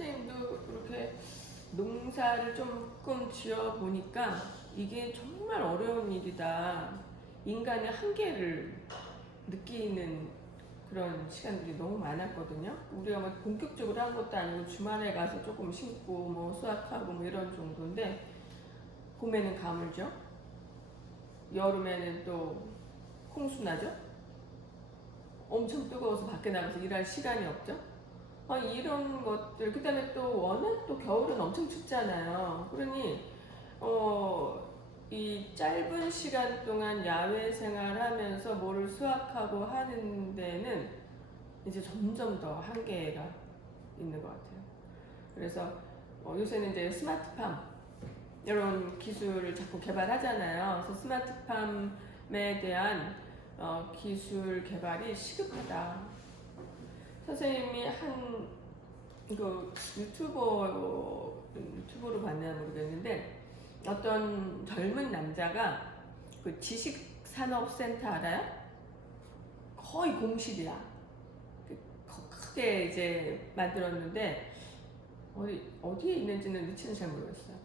선생님도 그렇게 농사를 조금 지어 보니까 이게 정말 어려운 일이다. 인간의 한계를 느끼는 그런 시간들이 너무 많았거든요. 우리가 뭐 본격적으로 한 것도 아니고 주말에 가서 조금 심고 뭐 수확하고 뭐 이런 정도인데, 봄에는 가물죠. 여름에는 또 홍수나죠. 엄청 뜨거워서 밖에 나가서 일할 시간이 없죠. 이런 것들, 그 다음에 또 워낙 또 겨울은 엄청 춥잖아요. 그러니 이 짧은 시간 동안 야외 생활하면서 뭐를 수확하고 하는 데는 이제 점점 더 한계가 있는 것 같아요. 그래서 요새는 이제 스마트팜 이런 기술을 자꾸 개발하잖아요. 그래서 스마트팜에 대한 기술 개발이 시급하다. 선생님이 한 그 유튜버로 봤나 모르겠는데, 어떤 젊은 남자가 그 지식산업센터 알아요? 거의 공실이야. 크게 이제 만들었는데 어디에 있는지는 위치는 잘 모르겠어요.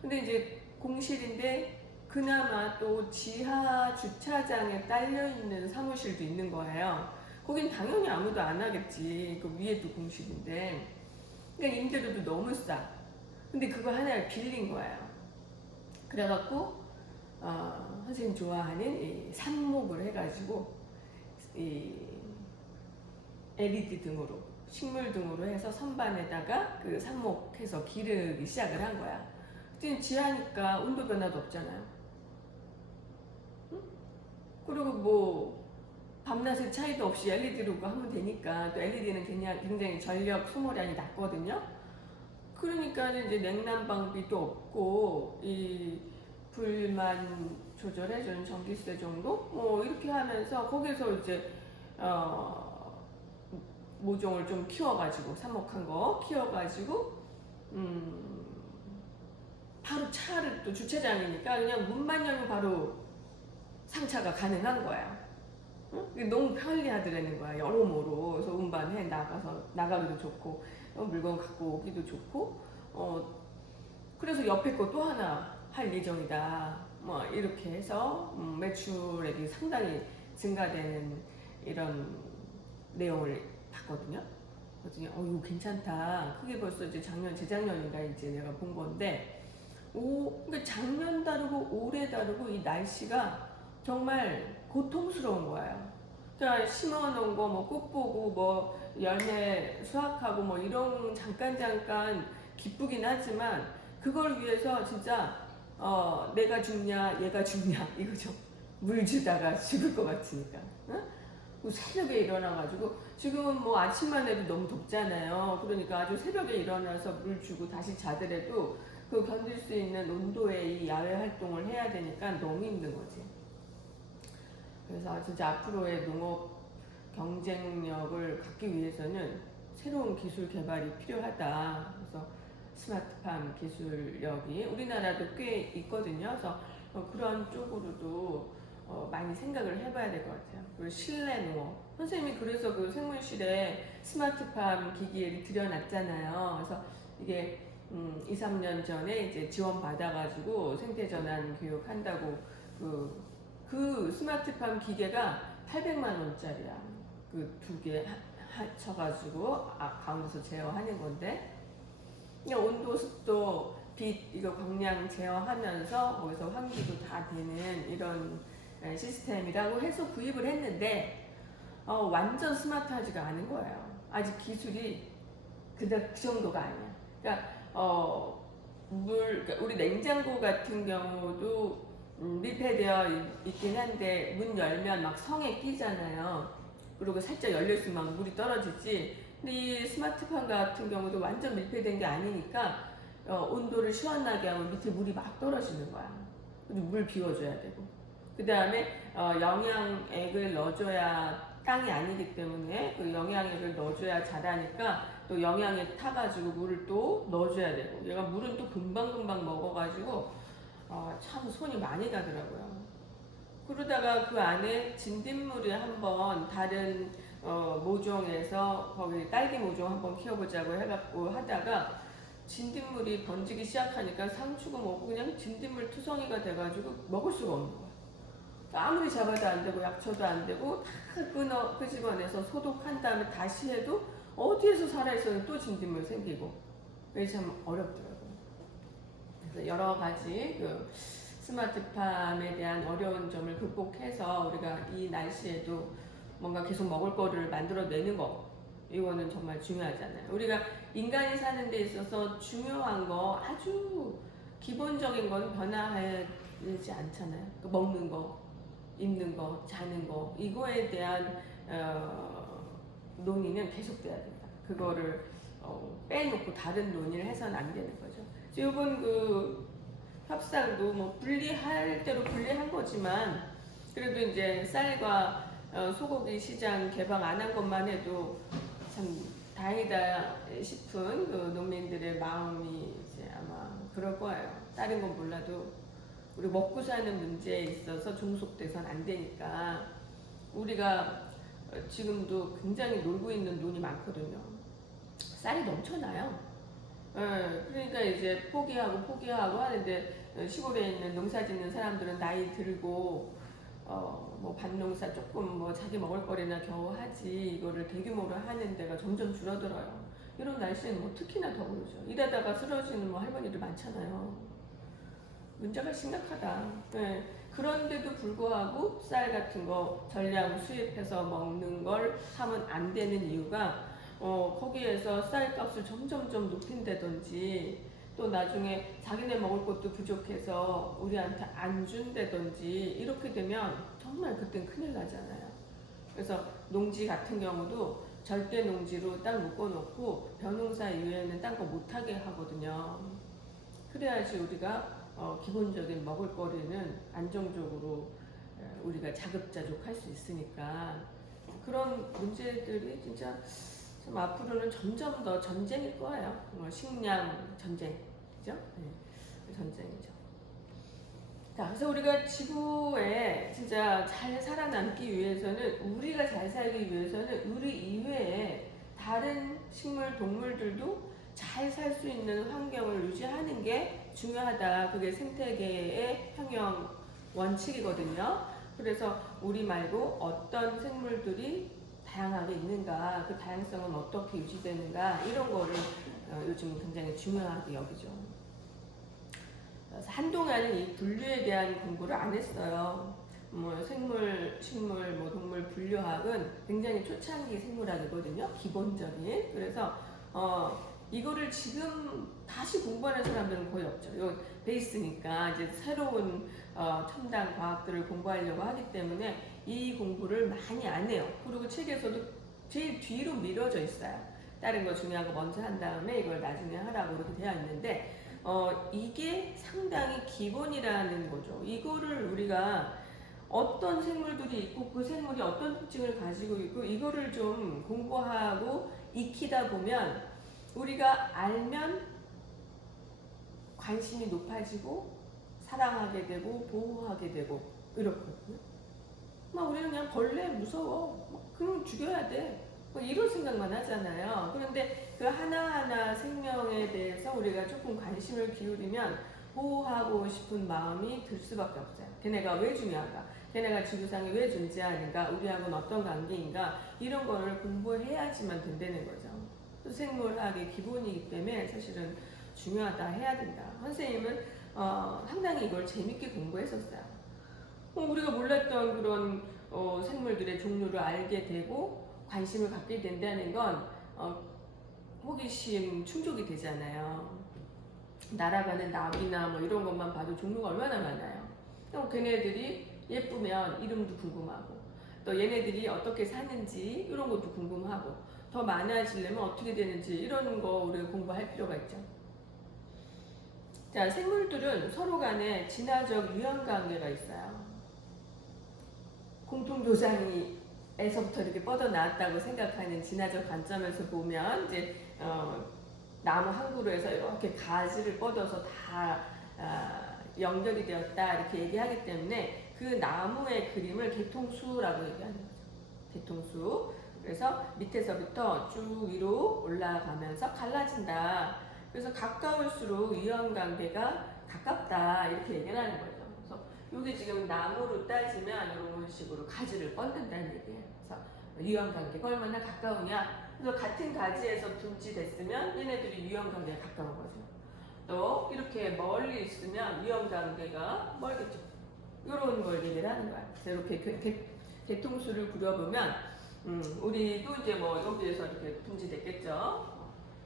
근데 이제 공실인데 그나마 또 지하 주차장에 딸려 있는 사무실도 있는 거예요. 거긴 당연히 아무도 안 하겠지. 그 위에도 공실인데. 그러니까 임대료도 너무 싸. 근데 그거 하나를 빌린 거예요. 그래갖고 선생님 좋아하는 이 삽목을 해가지고 이 LED 등으로, 식물 등으로 해서 선반에다가 그 삽목해서 기르기 시작을 한 거야. 그때 지하니까 온도 변화도 없잖아요. 응? 그리고 뭐 밤낮의 차이도 없이 LED로 하면 되니까, 또 LED는 굉장히 전력 소모량이 낮거든요. 그러니까 이제 냉난방비도 없고 이 불만 조절해주는 전기세 정도 뭐 이렇게 하면서 거기서 이제 모종을 좀 키워가지고, 삽목한 거 키워가지고 바로 차를, 또 주차장이니까 그냥 문만 열면 바로 상차가 가능한 거야. 응? 너무 편리하더라는 거야, 여러모로. 그래서 운반해 나가기도 좋고, 물건 갖고 오기도 좋고, 그래서 옆에 거 또 하나 할 예정이다. 뭐 이렇게 해서 매출액이 상당히 증가되는 이런 내용을 봤거든요. 그랬더니 이거 괜찮다. 그게 벌써 이제 재작년인가 이제 내가 본 건데, 그러니까 작년 다르고 올해 다르고 이 날씨가 정말 고통스러운 거예요. 그러니까 심어놓은 거 뭐 꽃 보고 뭐 열매 수확하고 뭐 이런 잠깐 기쁘긴 하지만, 그걸 위해서 진짜 내가 죽냐 얘가 죽냐 이거죠. 물 주다가 죽을 것 같으니까. 응? 새벽에 일어나가지고, 지금은 뭐 아침만 해도 너무 덥잖아요. 그러니까 아주 새벽에 일어나서 물 주고 다시 자더라도 그 견딜 수 있는 온도의 이 야외 활동을 해야 되니까 너무 힘든 거지. 그래서 진짜 앞으로의 농업 경쟁력을 갖기 위해서는 새로운 기술 개발이 필요하다. 그래서 스마트팜 기술력이 우리나라도 꽤 있거든요. 그래서 그런 쪽으로도 많이 생각을 해봐야 될 것 같아요. 그리고 실내 농업. 선생님이 그래서 그 생물실에 스마트팜 기기를 들여놨잖아요. 그래서 이게 2, 3년 전에 이제 지원 받아가지고 생태전환 교육한다고 그 스마트팜 기계가 800만 원짜리야. 그 두 개 합쳐가지고 가운데서 제어하는 건데, 그냥 온도, 습도, 빛 이거 광량 제어하면서 거기서 환기도 다 되는 이런 시스템이라고 해서 구입을 했는데 완전 스마트하지가 않은 거예요. 아직 기술이 그 정도가 아니야. 그러니까 그러니까 우리 냉장고 같은 경우도 밀폐되어 있긴 한데 문 열면 막 성에 끼잖아요. 그리고 살짝 열려있으면 막 물이 떨어지지. 근데 이 스마트팜 같은 경우도 완전 밀폐된 게 아니니까 온도를 시원하게 하면 밑에 물이 막 떨어지는 거야. 그리고 물 비워줘야 되고, 그 다음에 영양액을 넣어줘야, 땅이 아니기 때문에 그 영양액을 넣어줘야 자라니까 또 영양액 타가지고 물을 또 넣어줘야 되고, 얘가 물은 또 금방금방 먹어가지고 참 손이 많이 가더라고요. 그러다가 그 안에 진딧물이 한번 다른 모종에서 거기 딸기 모종 한번 키워보자고 해갖고 하다가 진딧물이 번지기 시작하니까 상추가 먹고 그냥 진딧물 투성이가 돼가지고 먹을 수가 없는 거야. 아무리 잡아도 안 되고 약초도 안 되고 다 끄집어내서 소독한 다음에 다시 해도 어디에서 살아있어도 또 진딧물 생기고 그게 참 어렵더라고요. 그래서 여러 가지 그 스마트팜에 대한 어려운 점을 극복해서 우리가 이 날씨에도 뭔가 계속 먹을 거를 만들어내는 거 이거는 정말 중요하잖아요. 우리가 인간이 사는 데 있어서 중요한 거 아주 기본적인 건 변화하지 않잖아요. 먹는 거, 입는 거, 자는 거 이거에 대한 논의는 계속돼야 된다. 그거를 빼놓고 다른 논의를 해서는 안 되는 거죠. 이번 그 협상도 뭐 분리할 대로 분리한 거지만 그래도 이제 쌀과 소고기 시장 개방 안 한 것만 해도 참 다행이다 싶은 그 농민들의 마음이 이제 아마 그럴 거예요. 다른 건 몰라도 우리 먹고 사는 문제에 있어서 종속돼선 안 되니까 우리가 지금도 굉장히 놀고 있는 논이 많거든요. 쌀이 넘쳐나요. 그러니까 이제 포기하고 하는데 시골에 있는 농사 짓는 사람들은 나이 들고 뭐 밭농사 조금 뭐 자기 먹을 거리나 겨우 하지 이거를 대규모로 하는 데가 점점 줄어들어요. 이런 날씨에는 뭐 특히나 더 그러죠. 일하다가 쓰러지는 뭐 할머니들 많잖아요. 문제가 심각하다. 네. 그런데도 불구하고 쌀 같은 거 전량 수입해서 먹는 걸 하면 안 되는 이유가 거기에서 쌀값을 점점점 높인다든지 또 나중에 자기네 먹을 것도 부족해서 우리한테 안 준다든지 이렇게 되면 정말 그땐 큰일 나잖아요. 그래서 농지 같은 경우도 절대 농지로 땅 묶어놓고 벼농사 이외에는 딴 거 못하게 하거든요. 그래야지 우리가 기본적인 먹을 거리는 안정적으로 우리가 자급자족할 수 있으니까 그런 문제들이 진짜 좀 앞으로는 점점 더 전쟁일 거예요. 식량 전쟁, 그죠? 네, 전쟁이죠. 자, 그래서 우리가 지구에 진짜 잘 살아남기 위해서는 우리가 잘 살기 위해서는 우리 이외에 다른 식물, 동물들도 잘 살 수 있는 환경을 유지하는 게 중요하다. 그게 생태계의 평형 원칙이거든요. 그래서 우리 말고 어떤 생물들이 다양하게 있는가, 그 다양성은 어떻게 유지되는가 이런 거를 요즘 굉장히 중요하게 여기죠. 그래서 한동안은 이 분류에 대한 공부를 안 했어요. 뭐 생물, 식물, 뭐 동물 분류학은 굉장히 초창기 생물학이거든요. 기본적인. 그래서 이거를 지금 다시 공부하는 사람들은 거의 없죠. 이거 베이스니까 이제 새로운 첨단 과학들을 공부하려고 하기 때문에 이 공부를 많이 안 해요. 그리고 책에서도 제일 뒤로 미뤄져 있어요. 다른 거 중요한 거 먼저 한 다음에 이걸 나중에 하라고 이렇게 되어 있는데 이게 상당히 기본이라는 거죠. 이거를 우리가 어떤 생물들이 있고 그 생물이 어떤 특징을 가지고 있고 이거를 좀 공부하고 익히다 보면 우리가 알면 관심이 높아지고 사랑하게 되고 보호하게 되고 이렇거든요. 막 우리는 그냥 벌레 무서워. 그럼 죽여야 돼. 뭐 이런 생각만 하잖아요. 그런데 그 하나하나 생명에 대해서 우리가 조금 관심을 기울이면 보호하고 싶은 마음이 들 수밖에 없어요. 걔네가 왜 중요한가? 걔네가 지구상에 왜 존재하는가? 우리하고는 어떤 관계인가? 이런 거를 공부해야지만 된다는 거죠. 또 생물학의 기본이기 때문에 사실은 중요하다 해야 된다. 선생님은 상당히 이걸 재밌게 공부했었어요. 우리가 몰랐던 그런 생물들의 종류를 알게 되고 관심을 갖게 된다는 건 호기심 충족이 되잖아요. 날아가는 나비나 뭐 이런 것만 봐도 종류가 얼마나 많아요. 걔네들이 예쁘면 이름도 궁금하고 또 얘네들이 어떻게 사는지 이런 것도 궁금하고 더 많아지려면 어떻게 되는지 이런 거 우리가 공부할 필요가 있죠. 자, 생물들은 서로 간에 진화적 유형 관계가 있어요. 공통조상에서부터 이렇게 뻗어나왔다고 생각하는 진화적 관점에서 보면 이제 나무 한 그루에서 이렇게 가지를 뻗어서 다 연결이 되었다 이렇게 얘기하기 때문에 그 나무의 그림을 개통수라고 얘기하는 거죠. 개통수. 그래서 밑에서부터 쭉 위로 올라가면서 갈라진다. 그래서 가까울수록 유형관계가 가깝다 이렇게 얘기를 하는 거죠. 그래서 이게 지금 나무로 따지면 이런 식으로 가지를 뻗는다는 얘기예요. 그래서 유형관계가 얼마나 가까우냐. 그래서 같은 가지에서 분지됐으면 얘네들이 유형관계가 가까운 거죠. 또 이렇게 멀리 있으면 유형관계가 멀겠죠. 이런 걸 얘기를 하는 거야. 그래서 이렇게 대통수를 그려보면 우리도 이제 뭐 여기에서 이렇게 분지됐겠죠.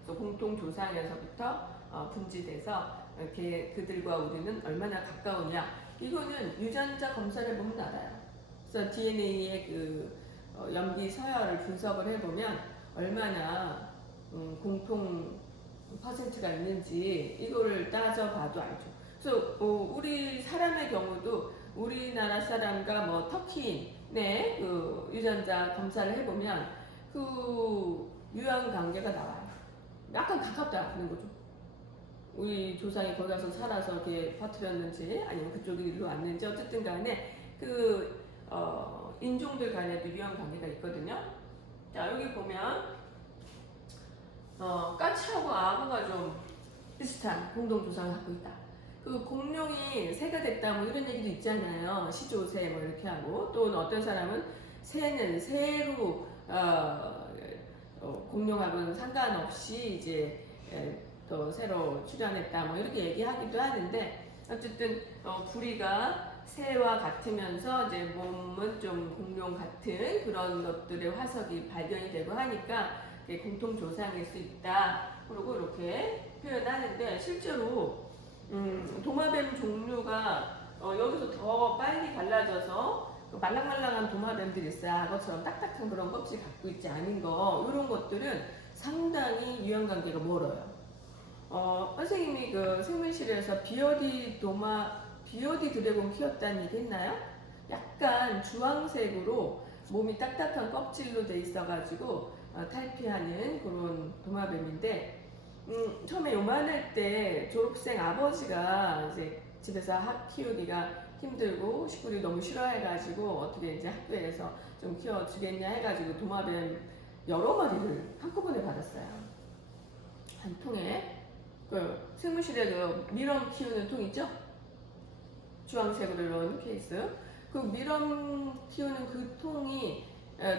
그래서 공통 조상에서부터 분지돼서 이렇게 그들과 우리는 얼마나 가까우냐. 이거는 유전자 검사를 보면 알아요. 그래서 DNA의 그 염기 서열을 분석을 해보면 얼마나 공통 퍼센트가 있는지 이거를 따져봐도 알죠. 그래서 우리 사람의 경우도 우리나라 사람과 뭐 터키인의 그 유전자 검사를 해보면 그 유형 관계가 나와요. 약간 가깝다는 거죠. 우리 조상이 거기 가서 살아서 이렇게 퍼뜨렸는지 아니면 그쪽이 일로 왔는지 어쨌든 간에 그 인종들 간에도 유형 관계가 있거든요. 자 여기 보면 까치하고 악어가 좀 비슷한 공동 조상을 갖고 있다. 그 공룡이 새가 됐다 뭐 이런 얘기도 있잖아요. 시조새 뭐 이렇게 하고 또 어떤 사람은 새는 새로 공룡하고는 상관없이 이제 또 새로 출현했다 뭐 이렇게 얘기하기도 하는데 어쨌든 부리가 새와 같으면서 이제 몸은 좀 공룡 같은 그런 것들의 화석이 발견이 되고 하니까 공통 조상일 수 있다. 그리고 이렇게 표현하는데 실제로 도마뱀 종류가 여기서 더 빨리 갈라져서 말랑말랑한 도마뱀들이 있어요. 악어처럼 딱딱한 그런 껍질 갖고 있지 않은 거 이런 것들은 상당히 유형관계가 멀어요. 선생님이 그 생물실에서 비어디 드래곤 키웠다는 얘기 했나요? 약간 주황색으로 몸이 딱딱한 껍질로 돼 있어가지고 탈피하는 그런 도마뱀인데 처음에 요만할 때 졸업생 아버지가 이제 집에서 키우기가 힘들고 식구들이 너무 싫어해가지고 어떻게 이제 학교에서 좀 키워주겠냐 해가지고 도마뱀 여러 마리를 한꺼번에 받았어요. 한 통에 그 생물실에 그 미럼 키우는 통 있죠? 주황색으로 이런 케이스. 그 미럼 키우는 그 통이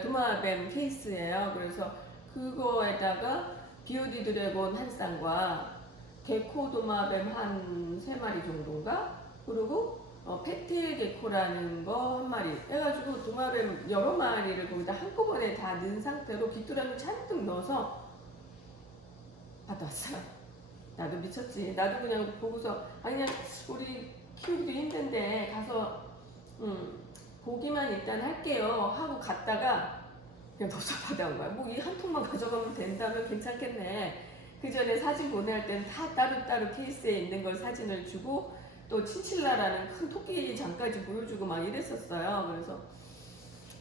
도마뱀 케이스예요. 그래서 그거에다가 비오디 드래곤 한 쌍과 게코 도마뱀 한 3마리 정도인가? 그리고 페테일 게코라는 거 한 마리 해가지고 도마뱀 여러 마리를 거기다 한꺼번에 다 넣은 상태로 귀뚜라미 잔뜩 넣어서 받아왔어요. 나도 미쳤지. 나도 그냥 보고서 그냥 우리 키우기도 힘든데 가서 보기만 일단 할게요 하고 갔다가 그냥 덥석 받아온 거야. 뭐 이 한 통만 가져가면 된다면 괜찮겠네. 그 전에 사진 보낼 때는 다 따로따로 케이스에 있는 걸 사진을 주고 또 친칠라라는 큰 토끼 장까지 보여주고 막 이랬었어요. 그래서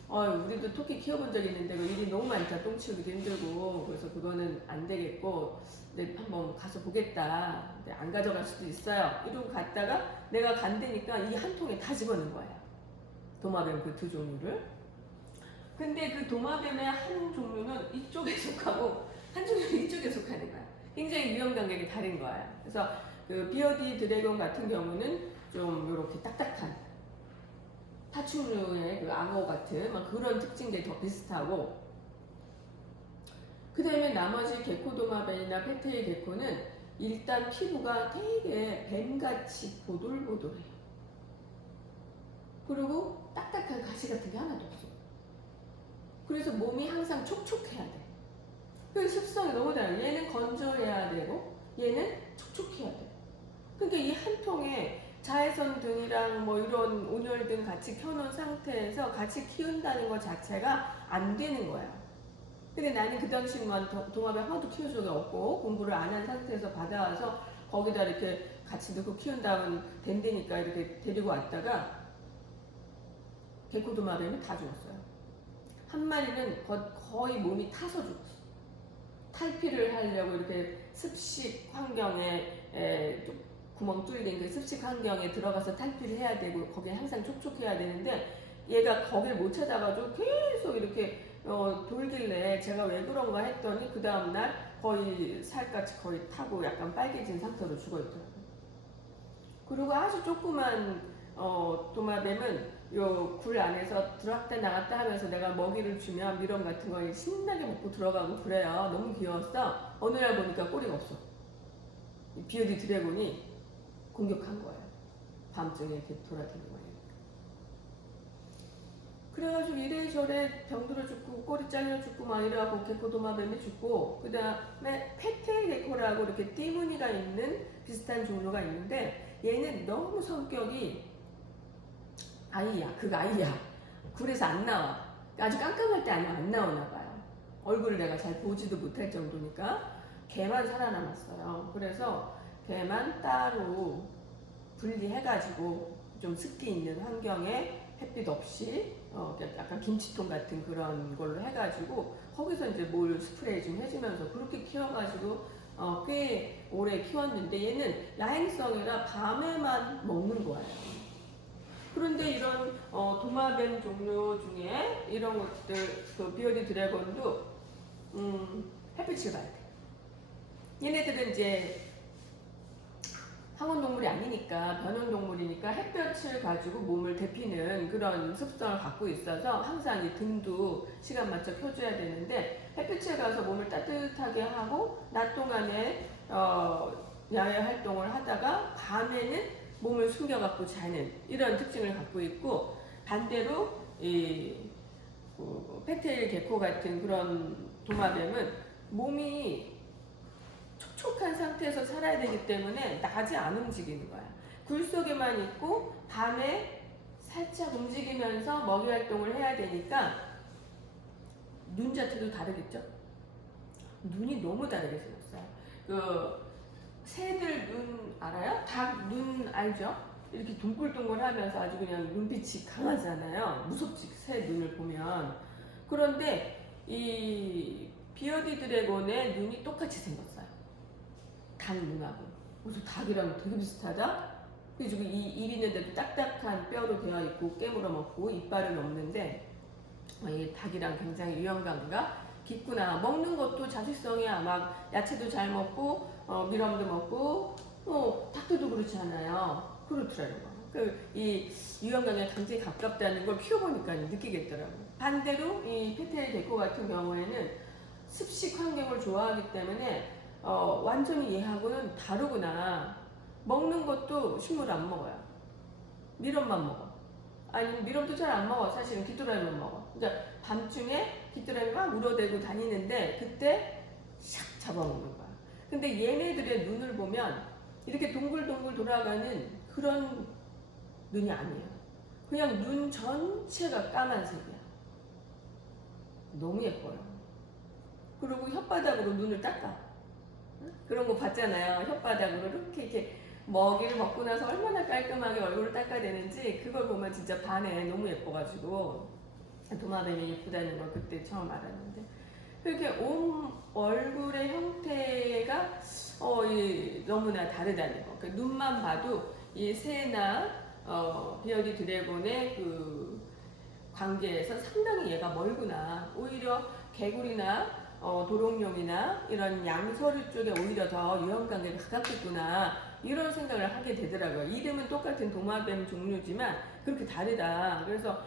우리도 토끼 키워본 적 있는데 그 일이 너무 많다. 똥 치우기도 힘들고 그래서 그거는 안 되겠고 한번 가서 보겠다. 근데 안 가져갈 수도 있어요. 이러고 갔다가 내가 간다니까 이 한 통에 다 집어넣은 거예요. 도마뱀 그 2종류를. 근데 그 도마뱀의 한 종류는 이쪽에 속하고 한 종류는 이쪽에 속하는 거야. 굉장히 유형관계가 다른 거야. 그래서 그 비어디 드래곤 같은 경우는 좀 이렇게 딱딱한 파충류의 그 악어 같은 막 그런 특징들이 더 비슷하고 그 다음에 나머지 게코도마뱀이나 페테일 게코는 일단 피부가 되게 뱀같이 보들보들해요. 그리고 딱딱한 가시 같은 게 하나도 없어. 그래서 몸이 항상 촉촉해야 돼. 그 습성이 너무 달라요. 얘는 건조해야 되고 얘는 촉촉해야 돼. 그러니까 이 한 통에 자외선 등이랑 뭐 이런 온열등 같이 켜놓은 상태에서 같이 키운다는 것 자체가 안 되는 거야. 근데 나는 그 당시만 도마뱀 하나도 키운 적이 없고 공부를 안 한 상태에서 받아와서 거기다 이렇게 같이 넣고 키운다면 된다니까 이렇게 데리고 왔다가 게코도마뱀이 다 죽었어요. 한 마리는 거의 몸이 타서 죽었어. 탈피를 하려고 이렇게 습식 환경에 구멍 뚫린 그 습식 환경에 들어가서 탈피를 해야 되고 거기에 항상 촉촉해야 되는데 얘가 거길 못 찾아가지고 계속 이렇게 돌길래 제가 왜 그런가 했더니 그 다음날 거의 살갗이 거의 타고 약간 빨개진 상태로 죽어있더라고요. 그리고 아주 조그만 도마뱀은 요 굴 안에서 들어왔다 나갔다 하면서 내가 먹이를 주면 미럼 같은 거 신나게 먹고 들어가고 그래요. 너무 귀여웠어. 어느 날 보니까 꼬리가 없어. 이 비어디 드래곤이 공격한 거예요. 밤중에 이렇게 돌아다니는 거예요. 그래가지고 이래저래 병들어 죽고 꼬리 잘려 죽고 막 이래갖고 개코 도마뱀이 죽고, 그 다음에 페테일 개코라고 이렇게 띠무늬가 있는 비슷한 종류가 있는데 얘는 너무 성격이 아이야, 극아이야. 굴에서 안 나와. 아주 깜깜할 때 아니면 안 나오나 봐요. 얼굴을 내가 잘 보지도 못할 정도니까. 걔만 살아남았어요. 그래서 걔만 따로 분리해가지고 좀 습기 있는 환경에 햇빛 없이 약간 김치통 같은 그런 걸로 해가지고 거기서 이제 뭘 스프레이 좀 해주면서 그렇게 키워가지고 꽤 오래 키웠는데 얘는 야행성이라 밤에만 먹는 거예요. 그런데 이런 도마뱀 종류 중에 이런 것들, 그 비어디 드래곤도 햇빛을 봐야 돼. 얘네들은 이제 항온동물이 아니니까, 변온동물이니까 햇볕을 가지고 몸을 데피는 그런 습성을 갖고 있어서 항상 이 등도 시간 맞춰 켜줘야 되는데, 햇빛에 가서 몸을 따뜻하게 하고 낮 동안에 야외 활동을 하다가 밤에는 몸을 숨겨갖고 자는 이런 특징을 갖고 있고, 반대로 이 페테일 개코 같은 그런 도마뱀은 몸이 촉촉한 상태에서 살아야 되기 때문에 낮에 안 움직이는 거야. 굴 속에만 있고 밤에 살짝 움직이면서 먹이 활동을 해야 되니까 눈 자체도 다르겠죠? 눈이 너무 다르게 생겼어요. 그 새들 눈 알아요? 닭 눈 알죠? 이렇게 동글동글하면서 아주 그냥 눈빛이 강하잖아요. 무섭지, 새 눈을 보면. 그런데 이 비어디 드래곤의 눈이 똑같이 생겼어요. 닭 눈하고. 그래서 닭이랑 되게 비슷하다? 그래서 이 입 있는데도 딱딱한 뼈로 되어 있고 깨물어 먹고 이빨은 없는데 이 닭이랑 굉장히 유연감과 깊구나. 먹는 것도 자식성이야. 막 야채도 잘 먹고 미럼도 먹고 닭들도 그렇지 않아요. 그렇더라고요. 이 유연감에 굉장히 가깝다는 걸 키워보니까 느끼겠더라고요. 반대로 이 페테일 개코 같은 경우에는 습식 환경을 좋아하기 때문에 완전히 얘하고는 다르구나. 먹는 것도 식물 안 먹어요. 미럼만 먹어. 아니 미럼도 잘 안 먹어. 사실은 귀뚜라미만 먹어. 그러니까 밤중에 귀뚜라미 막 울어대고 다니는데 그때 샥 잡아먹는 거야. 근데 얘네들의 눈을 보면 이렇게 동글동글 돌아가는 그런 눈이 아니에요. 그냥 눈 전체가 까만색이야. 너무 예뻐요. 그리고 혓바닥으로 눈을 닦아. 그런 거 봤잖아요. 혓바닥으로 이렇게 먹이를 먹고 나서 얼마나 깔끔하게 얼굴을 닦아내는지 그걸 보면 진짜 반해. 너무 예뻐가지고 도마뱀이 예쁘다는 걸 그때 처음 알았는데, 이렇게 온 얼굴의 형태가 너무나 다르다는 거. 그러니까 눈만 봐도 이 새나 비어디 드래곤의 그 관계에서 상당히 얘가 멀구나. 오히려 개구리나 도롱뇽이나 이런 양서류 쪽에 오히려 더 유형관계가 가깝겠구나, 이런 생각을 하게 되더라고요. 이름은 똑같은 도마뱀 종류지만 그렇게 다르다. 그래서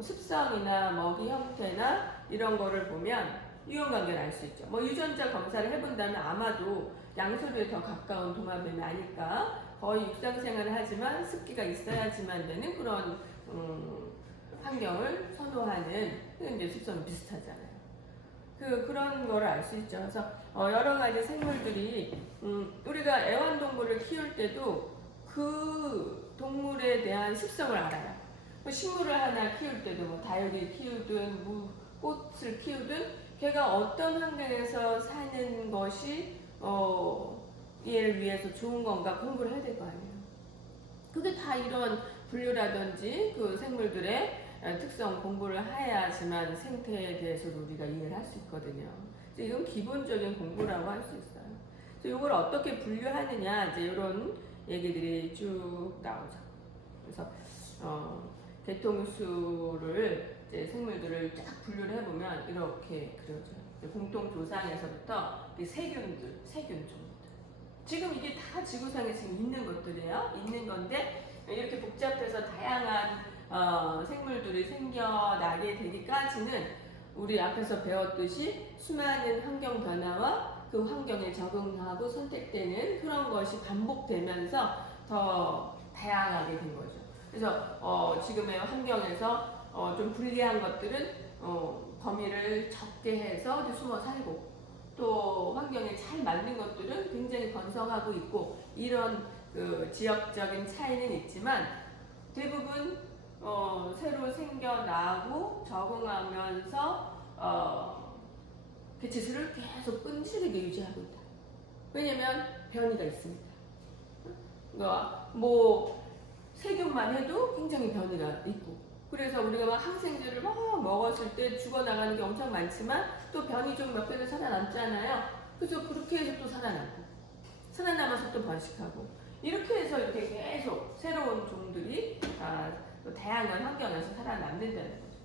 습성이나 먹이 형태나 이런 거를 보면 유형관계를 알 수 있죠. 뭐 유전자 검사를 해본다면 아마도 양서류에 더 가까운 도마뱀이 아닐까. 거의 육상생활을 하지만 습기가 있어야지만 되는 그런 환경을 선호하는 이제 습성이 비슷하잖아요. 그런 거를 알 수 있죠. 그래서 여러 가지 생물들이 우리가 애완동물을 키울 때도 그 동물에 대한 습성을 알아요. 식물을 하나 키울 때도 뭐 다육이를 키우든 꽃을 키우든 걔가 어떤 환경에서 사는 것이 얘를 위해서 좋은 건가 공부를 해야 될 거 아니에요. 그게 다 이런 분류라든지 그 생물들의 특성 공부를 해야지만 생태에 대해서도 우리가 이해를 할 수 있거든요. 이건 기본적인 공부라고 할 수 있어요. 그래서 이걸 어떻게 분류하느냐, 이제 이런 얘기들이 쭉 나오죠. 그래서 개통수를 시대 생물들을 쫙 분류를 해보면 이렇게 그려져요. 공통 조상에서부터 세균종들. 지금 이게 다 지구상에 지금 있는 것들이에요. 있는 건데 이렇게 복잡해서 다양한 생물들이 생겨나게 되기까지는 우리 앞에서 배웠듯이 수많은 환경 변화와 그 환경에 적응하고 선택되는 그런 것이 반복되면서 더 다양하게 된 거죠. 그래서 지금의 환경에서 좀 불리한 것들은 범위를 적게 해서 숨어 살고, 또 환경에 잘 맞는 것들은 굉장히 번성하고 있고, 이런 그 지역적인 차이는 있지만 대부분 새로 생겨나고 적응하면서 개체수를 계속 끈질기게 유지하고 있다. 왜냐면 변이가 있습니다. 그러니까 뭐 세균만 해도 굉장히 변이가 있고, 그래서 우리가 막 항생제를 막 먹었을 때 죽어나가는 게 엄청 많지만 또 변이 좀 몇 개는 살아남잖아요. 그래서 그렇게 해서 또 살아남고, 살아남아서 또 번식하고, 이렇게 해서 이렇게 계속 새로운 종들이 또 다양한 환경에서 살아남는다는 거죠.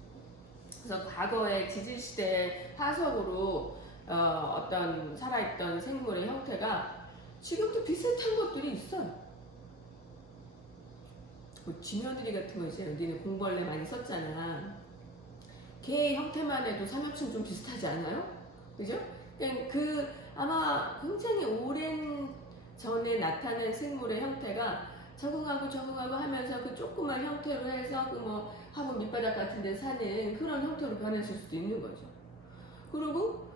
그래서 과거의 지질시대 화석으로 어떤 살아있던 생물의 형태가 지금도 비슷한 것들이 있어요. 뭐 지면드리 같은 거 있어요. 니네 공벌레 많이 썼잖아. 걔 형태만 해도 삼엽충 좀 비슷하지 않아요? 그죠? 그 아마 굉장히 오랜 전에 나타난 생물의 형태가 적응하고 하면서 그 조그만 형태로 해서 그 뭐 화분 밑바닥 같은 데 사는 그런 형태로 변했을 수도 있는 거죠. 그리고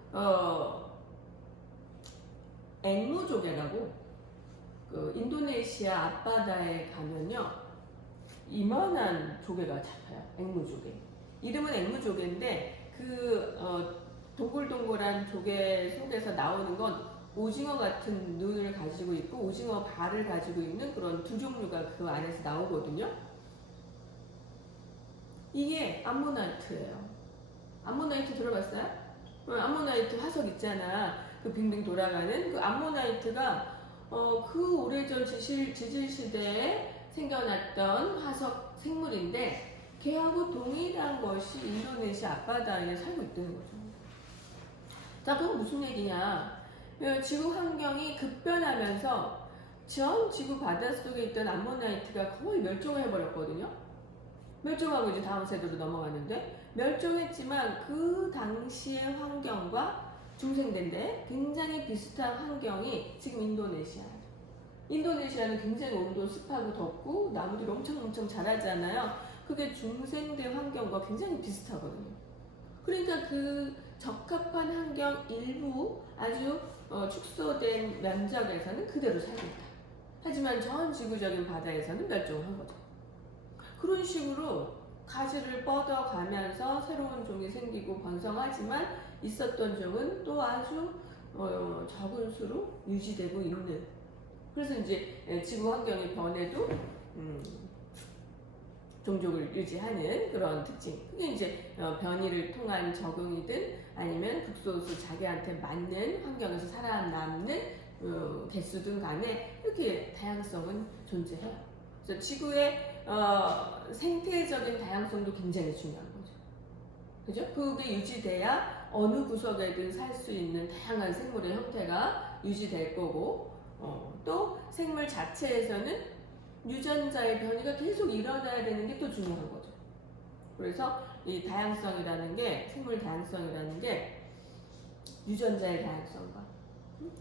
앵무조개라고 그 인도네시아 앞바다에 가면요 이만한 조개가 잡혀요. 앵무조개. 이름은 앵무조개인데 그 동글동글한 조개 속에서 나오는 건 오징어 같은 눈을 가지고 있고 오징어 발을 가지고 있는 그런 두 종류가 그 안에서 나오거든요. 이게 암모나이트예요. 암모나이트 들어봤어요? 암모나이트 화석 있잖아. 그 빙빙 돌아가는 그 암모나이트가 그 오래전 지질 시대에 생겨났던 화석 생물인데 걔하고 동일한 것이 인도네시아 앞바다에 살고 있다는 거죠. 자, 그건 무슨 얘기냐? 지구 환경이 급변하면서 전 지구 바닷속에 있던 암모나이트가 거의 멸종을 해버렸거든요. 멸종하고 이제 다음 세대로 넘어가는데 멸종했지만 그 당시의 환경과 중생대인데 굉장히 비슷한 환경이 지금 인도네시아예요. 인도네시아는 굉장히 온도 습하고 덥고 나무들이 엄청 자라잖아요. 그게 중생대 환경과 굉장히 비슷하거든요. 그러니까 그 적합한 환경 일부 아주 축소된 면적에서는 그대로 살고 있다. 하지만 전 지구적인 바다에서는 멸종을 한 거죠. 그런 식으로 가지를 뻗어가면서 새로운 종이 생기고 번성하지만 있었던 종은 또 아주 적은 수로 유지되고 있는. 그래서 이제 지구 환경이 변해도 종족을 유지하는 그런 특징. 그게 이제 변이를 통한 적응이든 아니면 극소수 자기한테 맞는 환경에서 살아남는 개수든 간에 이렇게 다양성은 존재해요. 그래서 지구의 생태적인 다양성도 굉장히 중요한 거죠. 그죠? 그게 유지돼야 어느 구석에든 살 수 있는 다양한 생물의 형태가 유지될 거고, 또 생물 자체에서는 유전자의 변이가 계속 일어나야 되는 게 또 중요한 거죠. 그래서 이 다양성이라는 게, 생물 다양성이라는 게 유전자의 다양성과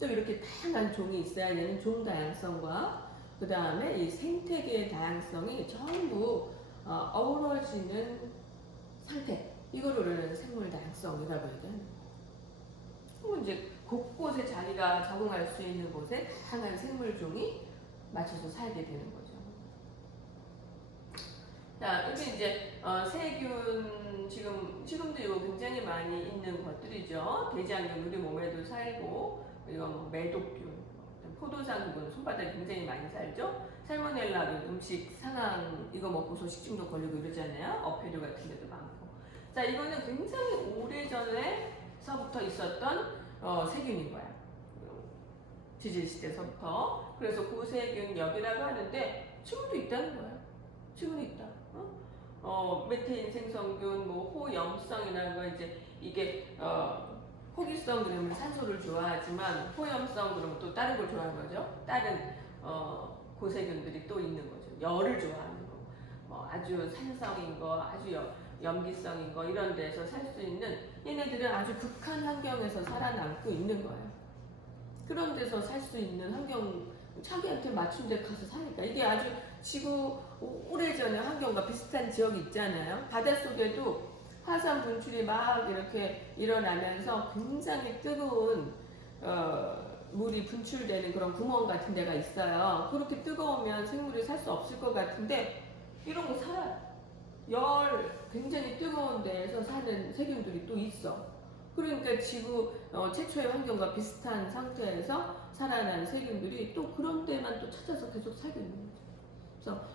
또 이렇게 다양한 종이 있어야 되는 종 다양성과 그 다음에 이 생태계의 다양성이 전부 어우러지는 상태, 이거를 우리는 생물 다양성이라고 얘기하는 거예요. 이제 곳곳에 자기가 적응할 수 있는 곳에 다양한 생물종이 맞춰서 살게 되는 거죠. 자, 이게 이제 세균 지금도 이거 굉장히 많이 있는 것들이죠. 대장균 우리 몸에도 살고, 이거 뭐 매독균, 포도상균 손바닥에 굉장히 많이 살죠. 살모넬라균 음식 상황 이거 먹고서 식중독 걸리고 이러잖아요. 어패류 같은 데도 많고. 자, 이거는 굉장히 오래 전에서부터 있었던 세균인 거야. 지질 시대서부터. 그래서 고세균 엽이라고 하는데 지금도 있다는 거야. 지금도 있다. 메테인 생성균, 뭐 호염성이라는 거 이제 이게 호기성 그러면 산소를 좋아하지만 호염성 그러면 또 다른 걸 좋아하는 거죠. 다른 고세균들이 또 있는 거죠. 열을 좋아하는 거, 아주 산성인 거, 아주 염기성인 거 이런 데서 살 수 있는 얘네들은 아주 극한 환경에서 살아남고 있는 거예요. 그런 데서 살 수 있는 환경 자기한테 맞춘 데 가서 사니까 이게 아주 지구 오래전에 환경과 비슷한 지역이 있잖아요. 바닷속에도 화산 분출이 막 이렇게 일어나면서 굉장히 뜨거운 물이 분출되는 그런 구멍 같은 데가 있어요. 그렇게 뜨거우면 생물이 살 수 없을 것 같은데 이런 거 살아요. 굉장히 뜨거운 데에서 사는 세균들이 또 있어. 그러니까 지구 최초의 환경과 비슷한 상태에서 살아난 세균들이 또 그런 데만 또 찾아서 계속 살고 있는 거죠. 그래서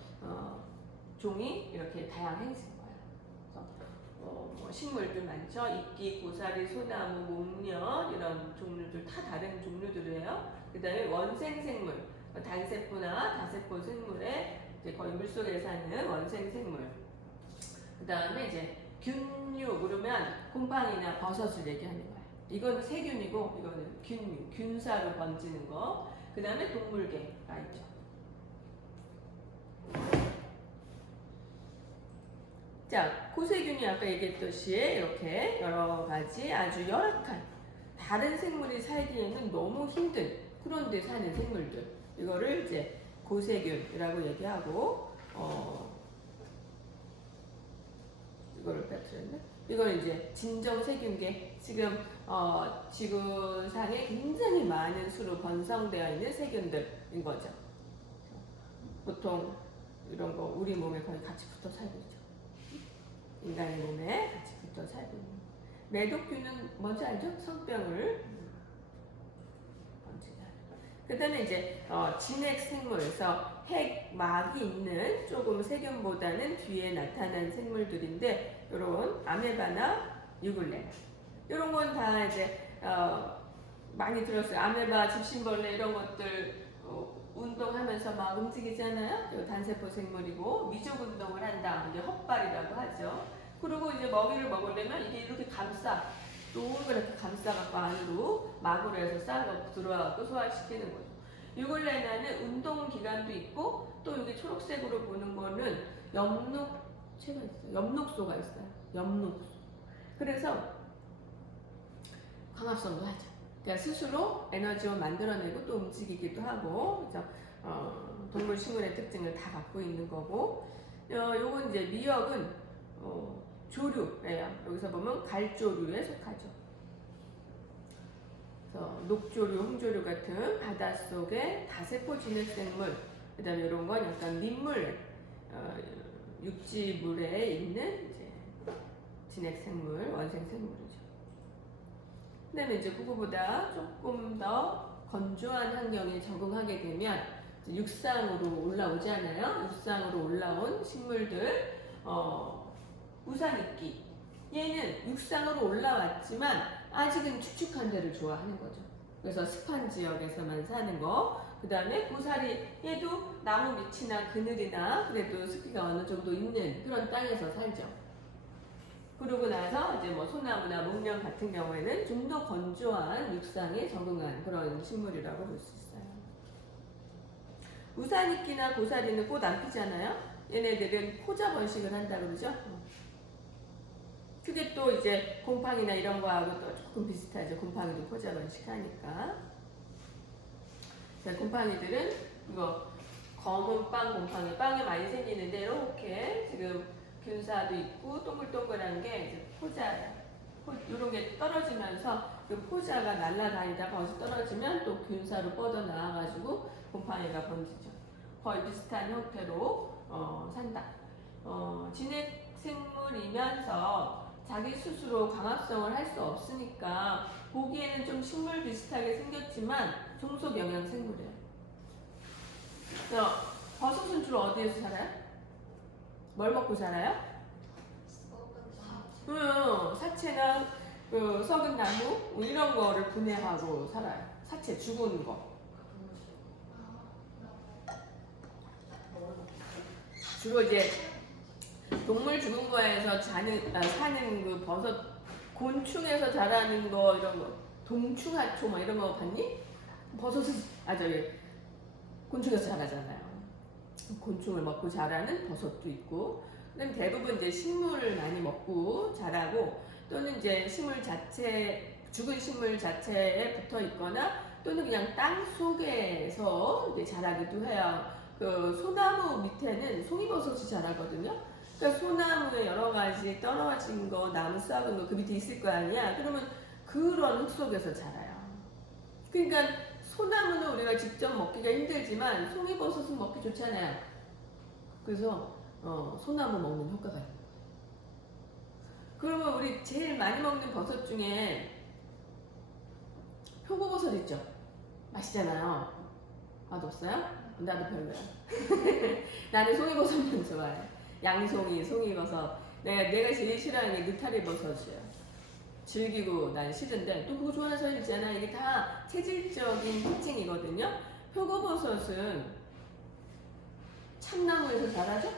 종이 이렇게 다양해진 거예요. 그래서 식물들 많죠. 이끼, 고사리, 소나무, 목련 이런 종류들 다 다른 종류들이에요. 그 다음에 원생생물, 단세포나 다세포 생물에 이제 거의 물속에 사는 원생생물. 그 다음에 이제 균류 그러면 곰팡이나 버섯을 얘기하는 거예요. 이거는 세균이고 이거는 균류, 균사로 번지는 거. 그 다음에 동물계가 있죠. 자, 고세균이 아까 얘기했듯이 이렇게 여러 가지 아주 열악한 다른 생물이 살기에는 너무 힘든 그런 데 사는 생물들. 이거를 이제 고세균이라고 얘기하고 이거를 빼뜨렸네. 이건 이제 진정세균계. 지금 지구상에 굉장히 많은 수로 번성되어 있는 세균들인 거죠. 보통 이런 거 우리 몸에 거의 같이 붙어 살고 있죠. 인간의 몸에 같이 붙어 살고 있는. 매독균은 뭔지 알죠? 성병을 번지게 하는. 그 다음에 이제 진핵생물에서 핵막이 있는 조금 세균보다는 뒤에 나타난 생물들인데 이런 아메바나 유글레 이런 건 다 이제 많이 들었어요. 아메바, 집신벌레 이런 것들 운동하면서 막 움직이잖아요. 단세포 생물이고 미족 운동을 한다. 이게 헛발이라고 하죠. 그리고 이제 먹이를 먹으려면 이게 이렇게 동그랗게 감싸갖고 안으로 막으로 해서 쌀고 들어와갖고 소화시키는 거죠. 유골레나는 운동 기관도 있고 또 여기 초록색으로 보는 거는 엽록체가 있어요. 엽록소가 있어요. 엽록소. 그래서 광합성도 하죠. 그러니까 스스로 에너지を만들어내고 또 움직이기도 하고, 그래서 동물 식물의 특징을 다 갖고 있는 거고, 요건 이제 미역은 조류예요. 여기서 보면 갈조류에 속하죠. 그래서 녹조류, 홍조류 같은 바닷속의 다세포 진핵생물, 그 다음에 이런 건 약간 민물, 육지물에 있는 이제 진핵생물, 원생생물이죠. 그 다음에 이제 그거보다 조금 더 건조한 환경에 적응하게 되면 육상으로 올라오잖아요. 육상으로 올라온 식물들, 우산이끼. 얘는 육상으로 올라왔지만 아직은 축축한 데를 좋아하는 거죠. 그래서 습한 지역에서만 사는 거. 그 다음에 고사리, 얘도 나무 밑이나 그늘이나 그래도 습기가 어느 정도 있는 그런 땅에서 살죠. 그러고 나서 이제 뭐 소나무나 목련 같은 경우에는 좀 더 건조한 육상에 적응한 그런 식물이라고 볼 수 있어요. 우산이끼나 고사리는 꽃 안 피잖아요. 얘네들은 포자 번식을 한다 그러죠. 그게 또 이제 곰팡이나 이런 거하고 또 조금 비슷하죠. 곰팡이도 포자 번식하니까. 자, 곰팡이들은 이거 검은 곰팡이, 빵이 많이 생기는데 이렇게 지금 균사도 있고 동글동글한 게 이제 포자예요. 이런 게 떨어지면서 그 포자가 날아다니다가 어디서 떨어지면 또 균사로 뻗어 나와가지고 곰팡이가 번지죠. 거의 비슷한 형태로 산다. 진핵생물이면서 자기 스스로 광합성을 할 수 없으니까 보기에는 좀 식물 비슷하게 생겼지만 종속 영양생물이에요. 버섯은 주로 어디에서 살아요? 뭘 먹고 살아요? 사체나 썩은 나무 이런 거를 분해하고 살아요. 사체 죽은 거. 주로 이제 동물 죽은 거에서 사는 그 버섯, 곤충에서 자라는 거 이런 거, 동충하초 막 이런 거 봤니? 버섯은 저기 곤충에서 자라잖아요. 곤충을 먹고 자라는 버섯도 있고, 그다음 대부분 이제 식물을 많이 먹고 자라고, 또는 이제 식물 자체, 죽은 식물 자체에 붙어 있거나, 또는 그냥 땅 속에서 이제 자라기도 해요. 그 소나무 밑에는 송이버섯이 자라거든요. 그러니까 소나무에 여러 가지 떨어진 거, 나무 썩은 거 그 밑에 있을 거 아니야. 그러면 그런 흙 속에서 자라요. 그러니까 소나무는 우리가 직접 먹기가 힘들지만 송이버섯은 먹기 좋잖아요. 그래서 소나무 먹는 효과가 있는 거예요. 그러면 우리 제일 많이 먹는 버섯 중에 표고버섯 있죠? 맛있잖아요. 맛없어요? 나도 별로야. 나는 송이버섯만 좋아해. 양송이, 송이버섯. 내가 제일 싫어하는 게 느타리 버섯이에요. 질기고 난 싫은데 또 그거 좋아하는 사람 있잖아. 이게 다 체질적인 특징이거든요. 표고버섯은 참나무에서 자라죠?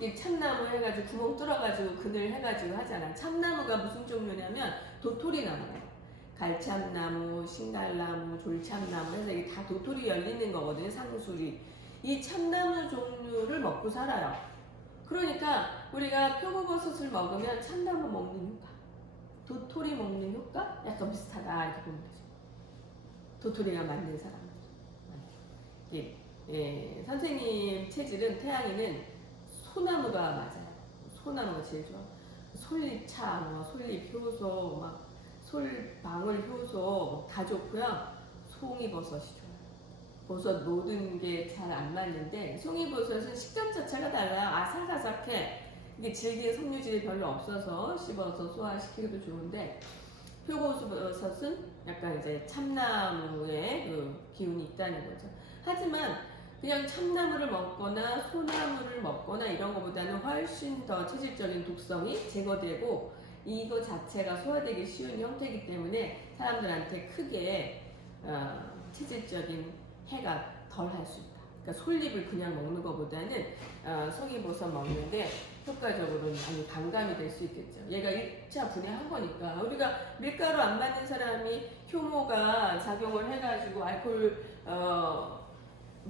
이 참나무 해가지고 구멍 뚫어가지고 그늘 해가지고 하잖아. 참나무가 무슨 종류냐면 도토리 나무예요. 갈참나무, 신갈나무, 졸참나무 해서 이게 다 도토리 열리는 거거든요. 상수리. 이 참나무 종류를 먹고 살아요. 그러니까 우리가 표고버섯을 먹으면 참나무 먹는 효과, 도토리 먹는 효과 약간 비슷하다 이렇게 보면 되죠. 도토리가 만든 사람들. 예, 선생님 체질은 태양이는 소나무가 맞아요. 소나무가 제일 좋아. 솔잎차, 솔잎 효소, 막 솔방울 효소 다 좋고요. 송이버섯이 좋아요. 버섯 모든 게 잘 안 맞는데 송이버섯은 식감 자체가 달라요. 아삭아삭해. 이게 질긴 섬유질이 별로 없어서 씹어서 소화시키기도 좋은데 표고버섯은 약간 이제 참나무의 그 기운이 있다는 거죠. 하지만 그냥 참나무를 먹거나 소나무를 먹거나 이런 것보다는 훨씬 더 체질적인 독성이 제거되고 이거 자체가 소화되기 쉬운 형태이기 때문에 사람들한테 크게 체질적인 해가 덜 할 수 있다. 그러니까 솔잎을 그냥 먹는 것보다는 송이버섯 먹는 게 효과적으로 많이 반감이 될 수 있겠죠. 얘가 1차 분해한 거니까. 우리가 밀가루 안 맞는 사람이 효모가 작용을 해가지고 알코올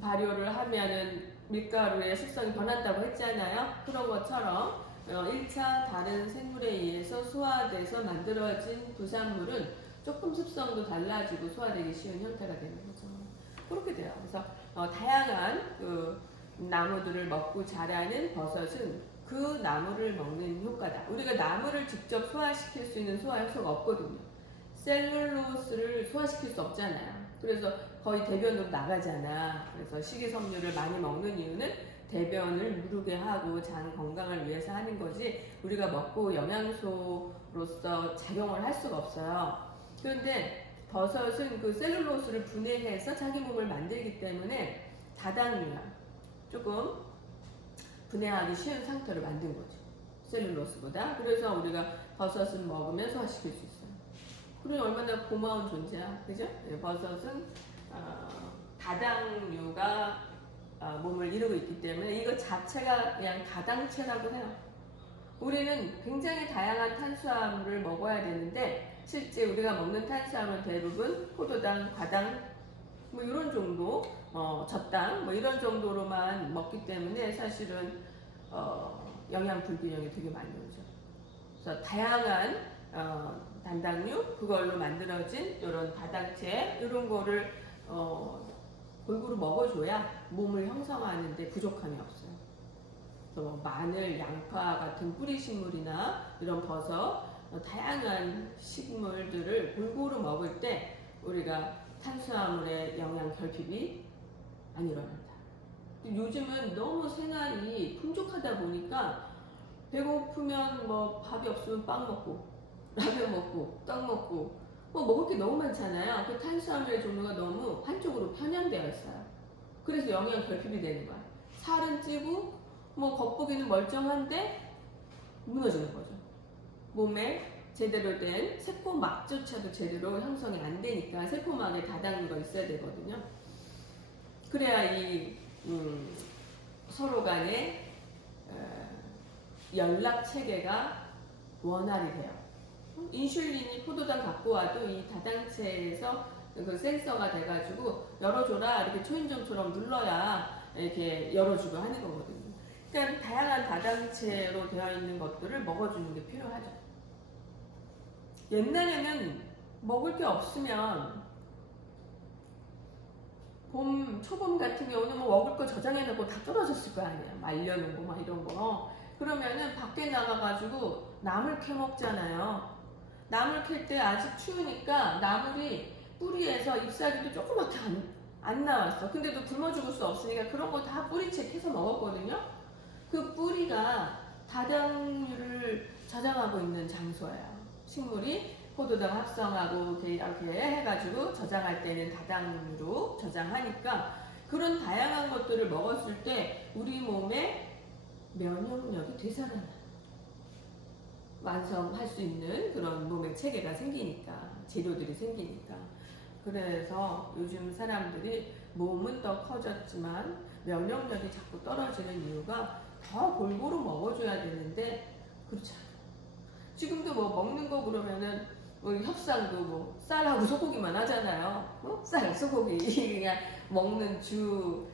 발효를 하면은 밀가루의 식성이 변한다고 했잖아요. 그런 것처럼 1차 다른 생물에 의해서 소화돼서 만들어진 부산물은 조금 습성도 달라지고 소화되기 쉬운 형태가 되는 거죠. 그렇게 돼요. 그래서 다양한 그 나무들을 먹고 자라는 버섯은 그 나무를 먹는 효과다. 우리가 나무를 직접 소화시킬 수 있는 소화 효소가 없거든요. 셀룰로스를 소화시킬 수 없잖아요. 그래서 거의 대변으로 나가잖아. 그래서 식이섬유를 많이 먹는 이유는 대변을 무르게 하고 장 건강을 위해서 하는 거지 우리가 먹고 영양소로서 작용을 할 수가 없어요. 그런데 버섯은 그 셀룰로스를 분해해서 자기 몸을 만들기 때문에 다당류야. 조금 분해하기 쉬운 상태로 만든 거죠. 셀룰로스보다. 그래서 우리가 버섯을 먹으면 소화시킬 수 있어요. 그러니 얼마나 고마운 존재야. 그죠? 네, 버섯은 다당류가 몸을 이루고 있기 때문에 이거 자체가 그냥 다당체라고 해요. 우리는 굉장히 다양한 탄수화물을 먹어야 되는데 실제 우리가 먹는 탄수화물은 대부분 포도당, 과당 뭐 이런 정도, 젖당 뭐 이런 정도로만 먹기 때문에 사실은 영양 불균형이 되게 많이 오죠. 그래서 다양한 단당류 그걸로 만들어진 이런 다당체 이런 거를 골고루 먹어줘야 몸을 형성하는데 부족함이 없어요. 그래서 뭐 마늘, 양파 같은 뿌리 식물이나 이런 버섯 다양한 식물들을 골고루 먹을 때 우리가 탄수화물의 영양 결핍이 안 일어난다. 요즘은 너무 생활이 풍족하다 보니까 배고프면 뭐 밥이 없으면 빵 먹고 라면 먹고 떡 먹고 뭐 먹을 게 너무 많잖아요. 그 탄수화물의 종류가 너무 한쪽으로 편향되어 있어요. 그래서 영양 결핍이 되는 거야. 살은 찌고 뭐 겉보기는 멀쩡한데 무너지는 거죠. 몸에 제대로 된 세포막조차도 제대로 형성이 안 되니까 세포막에 다당류가 있어야 되거든요. 그래야 이 서로 간에 연락 체계가 원활히 돼요. 인슐린이 포도당 갖고 와도 이 다당체에서 그 센서가 돼가지고 열어줘라 이렇게 초인종처럼 눌러야 이렇게 열어주고 하는 거거든요. 그러니까 다양한 다당체로 되어 있는 것들을 먹어주는 게 필요하죠. 옛날에는 먹을 게 없으면 초봄 같은 경우는 뭐 먹을 거 저장해놓고 다 떨어졌을 거 아니야. 말려놓은 거 막 이런 거. 그러면은 밖에 나가가지고 나물 캐 먹잖아요. 나물 캘 때 아직 추우니까 나물이 뿌리에서 잎사귀도 조그맣게 안 나왔어. 근데도 굶어 죽을 수 없으니까 그런 거 다 뿌리채 캐서 먹었거든요. 그 뿌리가 다당류를 저장하고 있는 장소예요. 식물이 포도당 합성하고 이렇게 해가지고 저장할 때는 다당류로 저장하니까 그런 다양한 것들을 먹었을 때 우리 몸에 면역력이 되살아나요. 완성할 수 있는 그런 몸의 체계가 생기니까, 재료들이 생기니까. 그래서 요즘 사람들이 몸은 더 커졌지만 면역력이 자꾸 떨어지는 이유가 더 골고루 먹어줘야 되는데 그렇지 않아. 지금도 뭐 먹는 거 그러면은 뭐 협상도 뭐 쌀하고 소고기만 하잖아요. 쌀, 소고기 그냥 먹는 주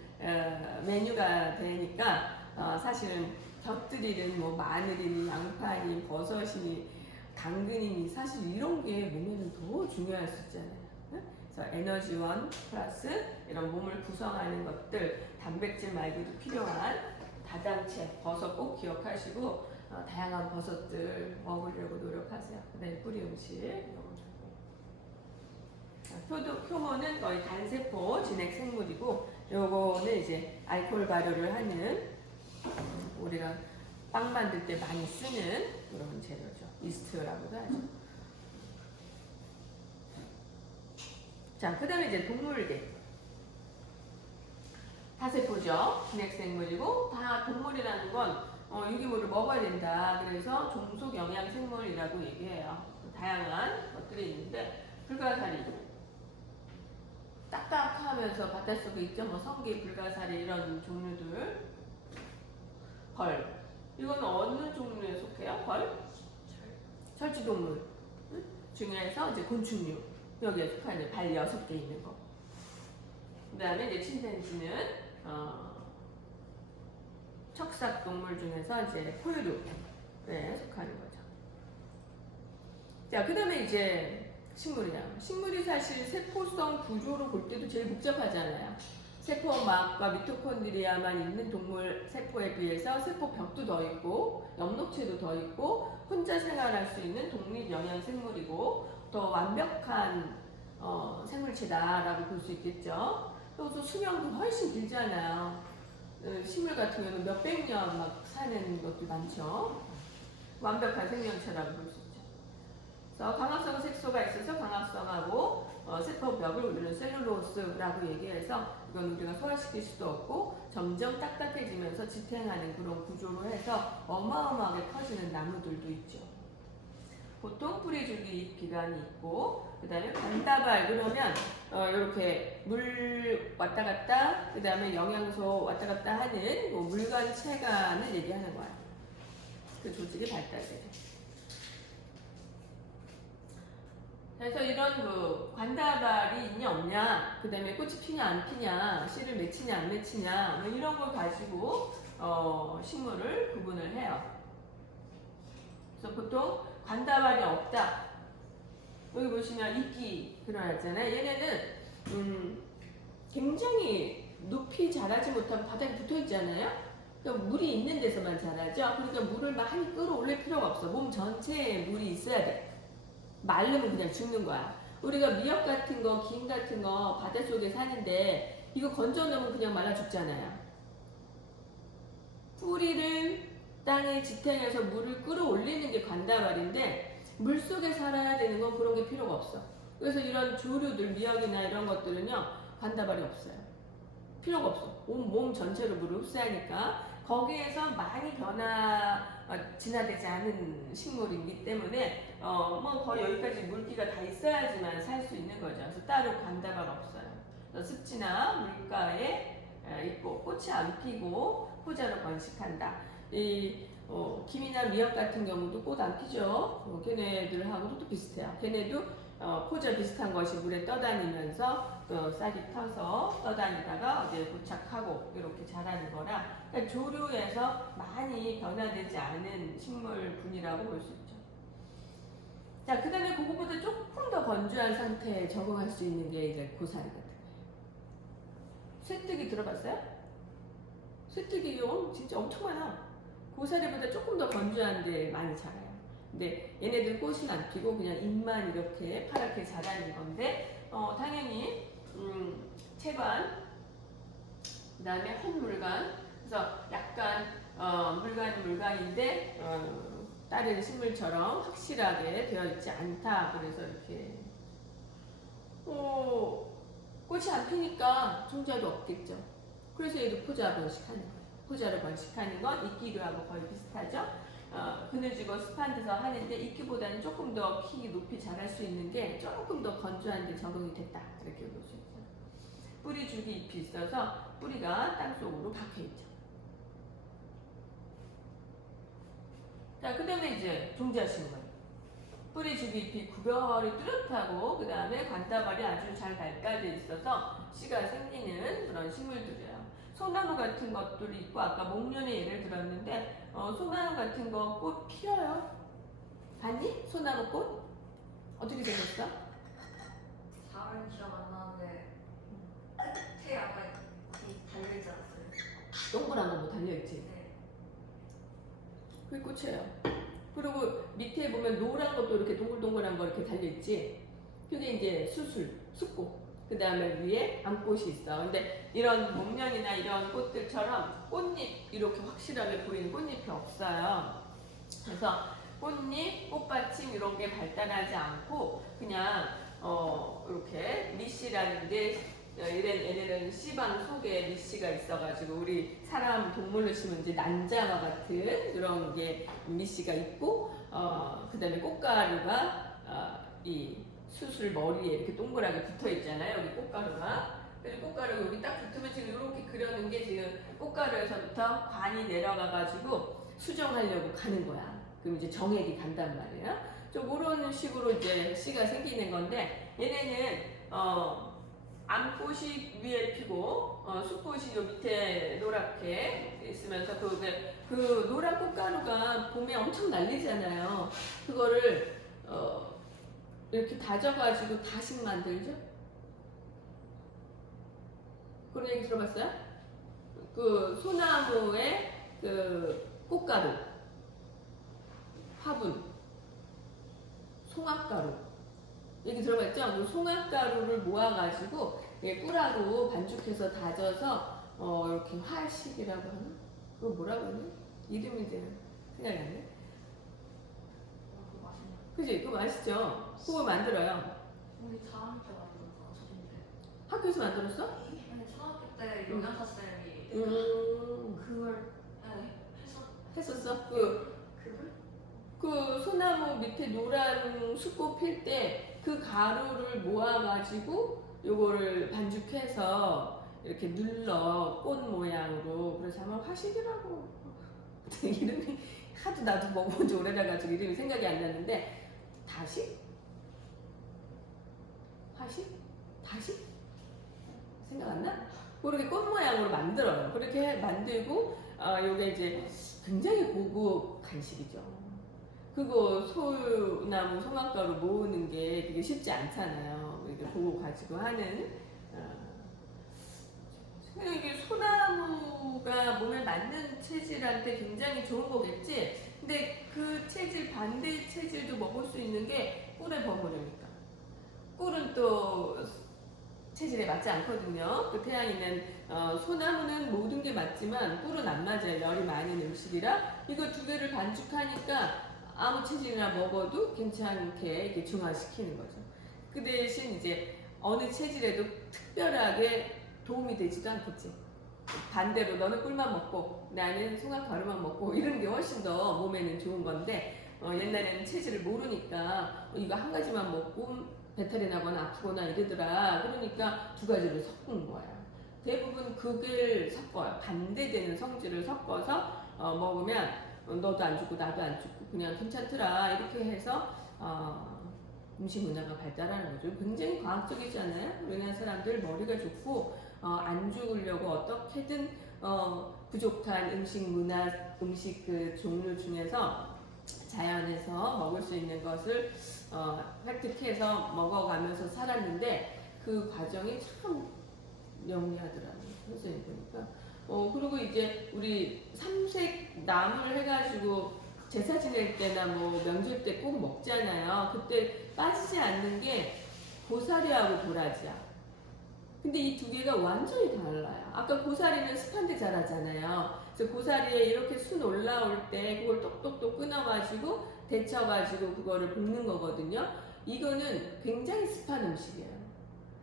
메뉴가 되니까 사실은 곁들이는 뭐 마늘이니 양파니 버섯이니 당근이니 사실 이런 게 몸에는 더 중요할 수 있잖아요. 그래서 에너지원 플러스 이런 몸을 구성하는 것들 단백질 말고도 필요한 다당체 버섯 꼭 기억하시고 다양한 버섯들 먹으려고 노력하세요. 그다음에 뿌리 음식 효모는 거의 단세포 진핵 생물이고 요거는 이제 알코올 발효를 하는 우리가 빵 만들 때 많이 쓰는 그런 재료죠. 이스트라고도 하죠. 자, 그 다음에 이제 동물들. 다세포죠. 진핵생물이고, 다 동물이라는 건 유기물을 먹어야 된다. 그래서 종속 영양생물이라고 얘기해요. 다양한 것들이 있는데, 불가사리. 딱딱하면서 바닷속에 있죠. 뭐 성게, 불가사리 이런 종류들. 벌. 이건 어느 종류에 속해요? 벌? 철지동물 중에서 이제 곤충류. 여기에 속하는 발 6개 있는 거. 그 다음에 이제 침팬지는 척삭 동물 중에서 이제 포유류에 속하는 거죠. 자, 그 다음에 이제 식물이야. 식물이 사실 세포성 구조로 볼 때도 제일 복잡하잖아요. 세포막과 미토콘드리아만 있는 동물 세포에 비해서 세포벽도 더 있고 엽록체도 더 있고 혼자 생활할 수 있는 독립 영양 생물이고 더 완벽한 생물체다라고 볼 수 있겠죠. 또 수명도 훨씬 길잖아요. 식물 같은 경우는 몇백 년 막 사는 것도 많죠. 완벽한 생명체라고 볼 수 있죠. 그래서 강합성 색소가 있어서 강합성하고 세포벽을 우리는 셀룰로스라고 얘기해서 이건 우리가 소화시킬 수도 없고 점점 딱딱해지면서 지탱하는 그런 구조로 해서 어마어마하게 커지는 나무들도 있죠. 보통 뿌리줄기 잎 기관이 있고 그 다음에 관다발 그러면 이렇게 물 왔다 갔다 그 다음에 영양소 왔다 갔다 하는 뭐 물관 체관을 얘기하는 거야. 그 조직이 발달되죠. 그래서 이런 그 관다발이 있냐 없냐 그 다음에 꽃이 피냐 안 피냐 씨를 맺히냐 안 맺히냐 뭐 이런 걸 가지고 식물을 구분을 해요. 그래서 보통 관다발이 없다. 여기 보시면 이끼 드러났잖아요. 얘네는 굉장히 높이 자라지 못하고 바닥에 붙어 있잖아요. 그러니까 물이 있는 데서만 자라죠. 그러니까 물을 많이 끌어올릴 필요가 없어. 몸 전체에 물이 있어야 돼. 마르면 그냥 죽는 거야. 우리가 미역 같은 거, 김 같은 거 바닷속에 사는데 이거 건져 놓으면 그냥 말라 죽잖아요. 뿌리를 땅에 지탱해서 물을 끌어올리는 게 관다발인데 물속에 살아야 되는 건 그런 게 필요가 없어. 그래서 이런 조류들, 미역이나 이런 것들은요 관다발이 없어요. 필요가 없어. 몸 전체로 물을 흡수하니까 거기에서 많이 진화되지 않은 식물이기 때문에 뭐 거의 여기까지 물기가 다 있어야지만 살 수 있는 거죠. 그래서 따로 관다발 없어요. 습지나 물가에 있고 꽃이 안 피고 포자로 번식한다. 이 김이나 미역 같은 경우도 꽃 안 피죠. 걔네들하고도 또 비슷해요. 걔네도 포자 비슷한 것이 물에 떠다니면서 싹이 터서 떠다니다가 어디에 도착하고 이렇게 자라는 거라, 그러니까 조류에서 많이 변화되지 않은 식물군이라고 볼 수 있죠. 자, 그 다음에 그거보다 조금 더 건조한 상태에 적응할 수 있는 게 이제 고사리 같은 거예요. 쇠뜨기 들어봤어요? 쇠뜨기 진짜 엄청 많아. 고사리보다 조금 더 건조한 데 많이 자라요. 근데 얘네들 꽃은 안 피고 그냥 잎만 이렇게 파랗게 자라는 건데, 당연히 채관, 그 다음에 헛물관, 그래서 약간 물간인데 다른 식물처럼 확실하게 되어 있지 않다. 그래서 이렇게 꽃이 안 피니까 종자도 없겠죠. 그래서 얘도 포자 번식하는 거예요. 포자로 번식하는 건 이끼류하고 거의 비슷하죠. 그늘지고 습한 데서 하는데 이끼보다는 조금 더 키 높이 자랄 수 있는 게 조금 더 건조한 데 적응이 됐다. 이렇게 볼 수 있어요. 뿌리 줄기 잎이 있어서 뿌리가 땅속으로 박혀있죠. 자, 그 다음에 이제 종자식물. 뿌리 줄기 잎이 구별이 뚜렷하고 그 다음에 관다발이 아주 잘 발달되어 있어서 씨가 생기는 그런 식물들이에요. 소나무 같은 것들이 있고, 아까 목련의 예를 들었는데 소나무 같은 거 꽃 피어요. 봤니? 소나무 꽃? 어떻게 생겼어? 잘은 기억 안 나는데 끝에 약간 달려있지 않았어요? 동그란 거 뭐 달려있지? 네. 그게 꽃이에요. 그리고 밑에 보면 노란 것도 이렇게 동글동글한 거 이렇게 달려있지? 그게 이제 수술, 숫꽃. 그 다음에 위에 암꽃이 있어. 근데 이런 목련이나 이런 꽃들처럼 꽃잎 이렇게 확실하게 보이는 꽃잎이 없어요. 그래서 꽃잎, 꽃받침 이런 게 발달하지 않고 그냥 이렇게 밑씨라는 게 얘네는 씨방 속에 밑씨가 있어가지고 우리 사람 동물로 치면 이제 난자와 같은 그런 게 밑씨가 있고 그 다음에 꽃가루가 이 수술 머리에 이렇게 동그랗게 붙어 있잖아요. 여기 꽃가루가. 그래서 꽃가루 여기 딱 붙으면 지금 이렇게 그려놓은 게 지금 꽃가루에서부터 관이 내려가가지고 수정하려고 가는 거야. 그럼 이제 정액이 간단 말이에요. 좀 그런 식으로 이제 씨가 생기는 건데, 얘네는 암꽃이 위에 피고 숫꽃이 요 밑에 노랗게 있으면서 그 노란 꽃가루가 봄에 엄청 날리잖아요. 그거를 이렇게 다져가지고 다시 만들죠? 그런 얘기 들어봤어요? 그 소나무의 그 꽃가루, 화분, 송악가루 얘기 들어봤죠? 그 송악가루를 모아가지고 꿀하고 반죽해서 다져서 이렇게 화식이라고 하나? 그거 뭐라고 하니? 이름이 이제 생각이 안 나. 그거 맛있네요. 그지? 그거 맛있죠? 그거 만들어요. 우리 다음 때 만들었잖아, 저인데. 학교에서 만들었어? 아니, 초등학교 때 영양사 쌤이 그걸 했었어? 그걸? 그 소나무 밑에 노란 숫꽃 필 때 그 가루를 모아가지고 요거를 반죽해서 이렇게 눌러 꽃 모양으로. 그래서 아마 화식이라고 이름이 하도 나도 먹어본 지 오래돼가지고 이름이 생각이 안 나는데, 다시? 화식? 다시? 생각 안 나? 그렇게 꽃 모양으로 만들어요. 그렇게 만들고 요게 이제 굉장히 고급 간식이죠. 그거 소나무 송악가루 모으는 게 되게 쉽지 않잖아요. 이렇게 그거 가지고 하는. 이게 소나무가 몸에 맞는 체질한테 굉장히 좋은 거겠지. 근데 그 체질 반대의 체질도 먹을 수 있는 게 꿀의 버무려니까. 꿀은 또 체질에 맞지 않거든요. 그 태양이는 소나무는 모든 게 맞지만 꿀은 안 맞아요. 열이 많은 음식이라. 이거 두 개를 반죽하니까 아무 체질이나 먹어도 괜찮게 이렇게 중화시키는 거죠. 그 대신 이제 어느 체질에도 특별하게 도움이 되지도 않겠지. 반대로 너는 꿀만 먹고 나는 송악가루만 먹고 이런 게 훨씬 더 몸에는 좋은 건데, 옛날에는 체질을 모르니까 이거 한 가지만 먹고 배탈이 나거나 아프거나 이러더라. 그러니까 두 가지를 섞은 거야. 대부분 그걸 섞어요. 반대되는 성질을 섞어서 먹으면 너도 안 죽고 나도 안 죽고 그냥 괜찮더라 이렇게 해서 음식 문화가 발달하는 거죠. 굉장히 과학적이잖아요. 우리나라 사람들 머리가 좋고 안 죽으려고 어떻게든 부족한 음식 문화, 음식 그 종류 중에서 자연에서 먹을 수 있는 것을 획득해서 먹어가면서 살았는데 그 과정이 참 영리하더라고요. 선생님 보니까. 그리고 이제 우리 삼색 나물 해가지고 제사 지낼 때나 뭐 명절 때 꼭 먹잖아요. 그때 빠지지 않는 게 고사리하고 도라지야. 근데 이 두 개가 완전히 달라요. 아까 고사리는 습한 데 자라잖아요. 그래서 고사리에 이렇게 순 올라올 때 그걸 똑똑똑 끊어가지고 데쳐가지고 그거를 볶는 거거든요. 이거는 굉장히 습한 음식이에요.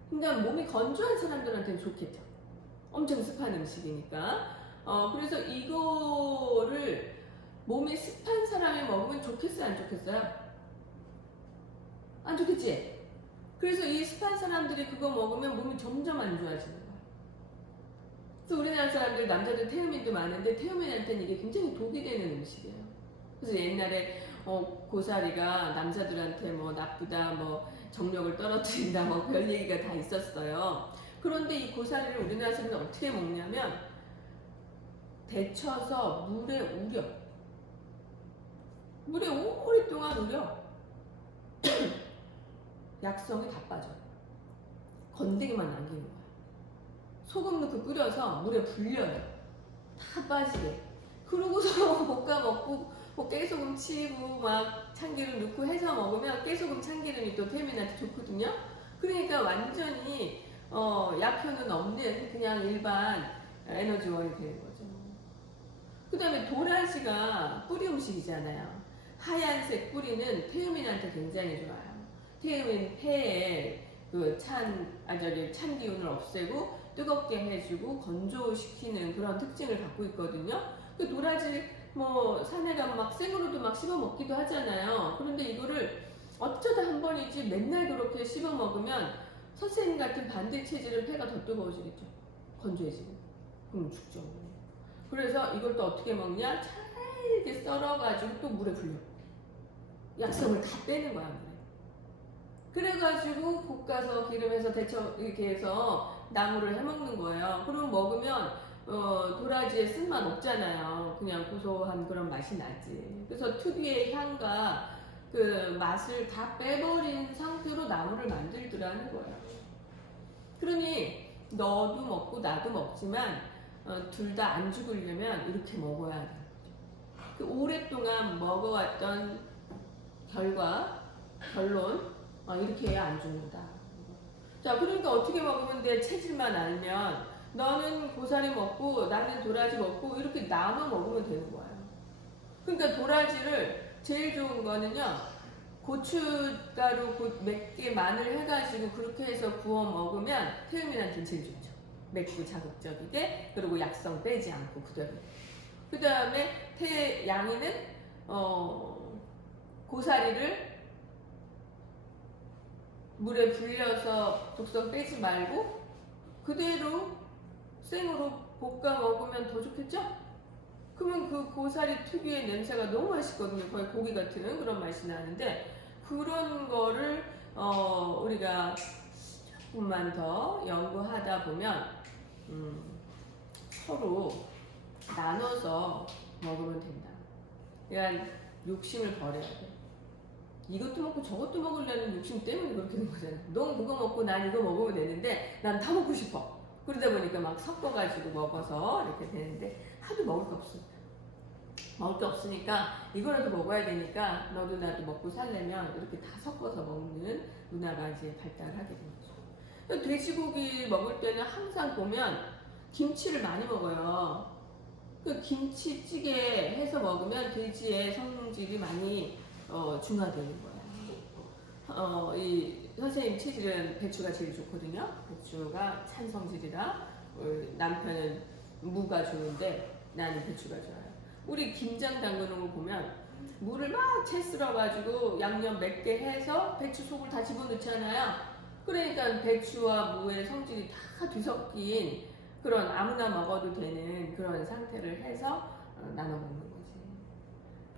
그러니까 몸이 건조한 사람들한테는 좋겠죠. 엄청 습한 음식이니까. 그래서 이거를 몸이 습한 사람이 먹으면 좋겠어요, 안 좋겠어요? 안 좋겠지? 그래서 이 습한 사람들이 그거 먹으면 몸이 점점 안 좋아지는 거야. 그래서 우리나라 사람들, 남자들 태음인도 많은데 태음인한테는 이게 굉장히 독이 되는 음식이에요. 그래서 옛날에 고사리가 남자들한테 뭐 나쁘다, 뭐 정력을 떨어뜨린다, 뭐 별 얘기가 다 있었어요. 그런데 이 고사리를 우리나라 사람들은 어떻게 먹냐면 데쳐서 물에 우려. 물에 오랫동안 우려. 약성이 다 빠져. 건더기만 남기는 거야. 소금 넣고 끓여서 물에 불려요. 다 빠지게. 그러고서 볶아 먹고 뭐 깨소금 치고 막 참기름 넣고 해서 먹으면 깨소금 참기름이 또 태민한테 좋거든요. 그러니까 완전히 약효는 없는 그냥 일반 에너지원이 되는 거죠. 그 다음에 도라지가 뿌리 음식이잖아요. 하얀색 뿌리는 태음인한테 굉장히 좋아요. 태음인 폐에 찬 기운을 없애고 뜨겁게 해주고 건조시키는 그런 특징을 갖고 있거든요. 그 도라지 뭐 산에 가면 막 생으로도 막 씹어 먹기도 하잖아요. 그런데 이거를 어쩌다 한 번이지 맨날 그렇게 씹어 먹으면 선생님 같은 반대 체질은 폐가 더 뜨거워지겠죠. 건조해지고. 그럼 죽죠. 그래서 이걸 또 어떻게 먹냐? 잘게 썰어가지고 또 물에 불려. 약성을 다 빼는 거야, 물에. 그래가지고 볶아서 기름에서 데쳐 이렇게 해서 나물을 해먹는 거예요. 그럼 먹으면 도라지의 쓴맛 없잖아요. 그냥 고소한 그런 맛이 나지. 그래서 특유의 향과 그 맛을 다 빼버린 상태로 나물을 만들더라는 거예요. 그러니 너도 먹고 나도 먹지만 둘 다 안 죽으려면 이렇게 먹어야 돼요. 그 오랫동안 먹어왔던 결론 이렇게 해야 안 죽는다. 자, 그러니까 어떻게 먹으면 돼? 체질만 알면 너는 고사리 먹고 나는 도라지 먹고 이렇게 나눠 먹으면 되는 거예요. 그러니까 도라지를 제일 좋은 거는요, 고춧가루, 맵게 마늘 해가지고 그렇게 해서 구워 먹으면 태음인한테는 제일 좋죠. 맵고 자극적이게, 그리고 약성 빼지 않고 그대로. 그 다음에 양이는 고사리를 물에 불려서 독성 빼지 말고 그대로 생으로 볶아 먹으면 더 좋겠죠? 그러면 그 고사리 특유의 냄새가 너무 맛있거든요. 거의 고기 같은 그런 맛이 나는데 그런 거를 우리가 조금만 더 연구하다 보면 서로 나눠서 먹으면 된다. 그러니까 욕심을 버려야 돼. 이것도 먹고 저것도 먹으려는 욕심 때문에 그렇게 된 거잖아. 넌 그거 먹고 난 이거 먹으면 되는데 난 다 먹고 싶어. 그러다 보니까 막 섞어가지고 먹어서 이렇게 되는데 하도 먹을 게 없어. 먹을 게 없으니까 이거라도 먹어야 되니까 너도 나도 먹고 살려면 이렇게 다 섞어서 먹는 문화가 이제 발달하게 된 거죠. 돼지고기 먹을 때는 항상 보면 김치를 많이 먹어요. 그 김치찌개 해서 먹으면 돼지의 성질이 많이 중화되는 거예요. 이 선생님 체질은 배추가 제일 좋거든요. 배추가 찬성질이라 남편은 무가 좋은데 나는 배추가 좋아요. 우리 김장 담그는 거 보면 무를 막 채 썰어가지고 양념 맵게 해서 배추 속을 다 집어넣잖아요. 그러니까 배추와 무의 성질이 다 뒤섞인 그런 아무나 먹어도 되는 그런 상태를 해서 나눠 먹는 거지.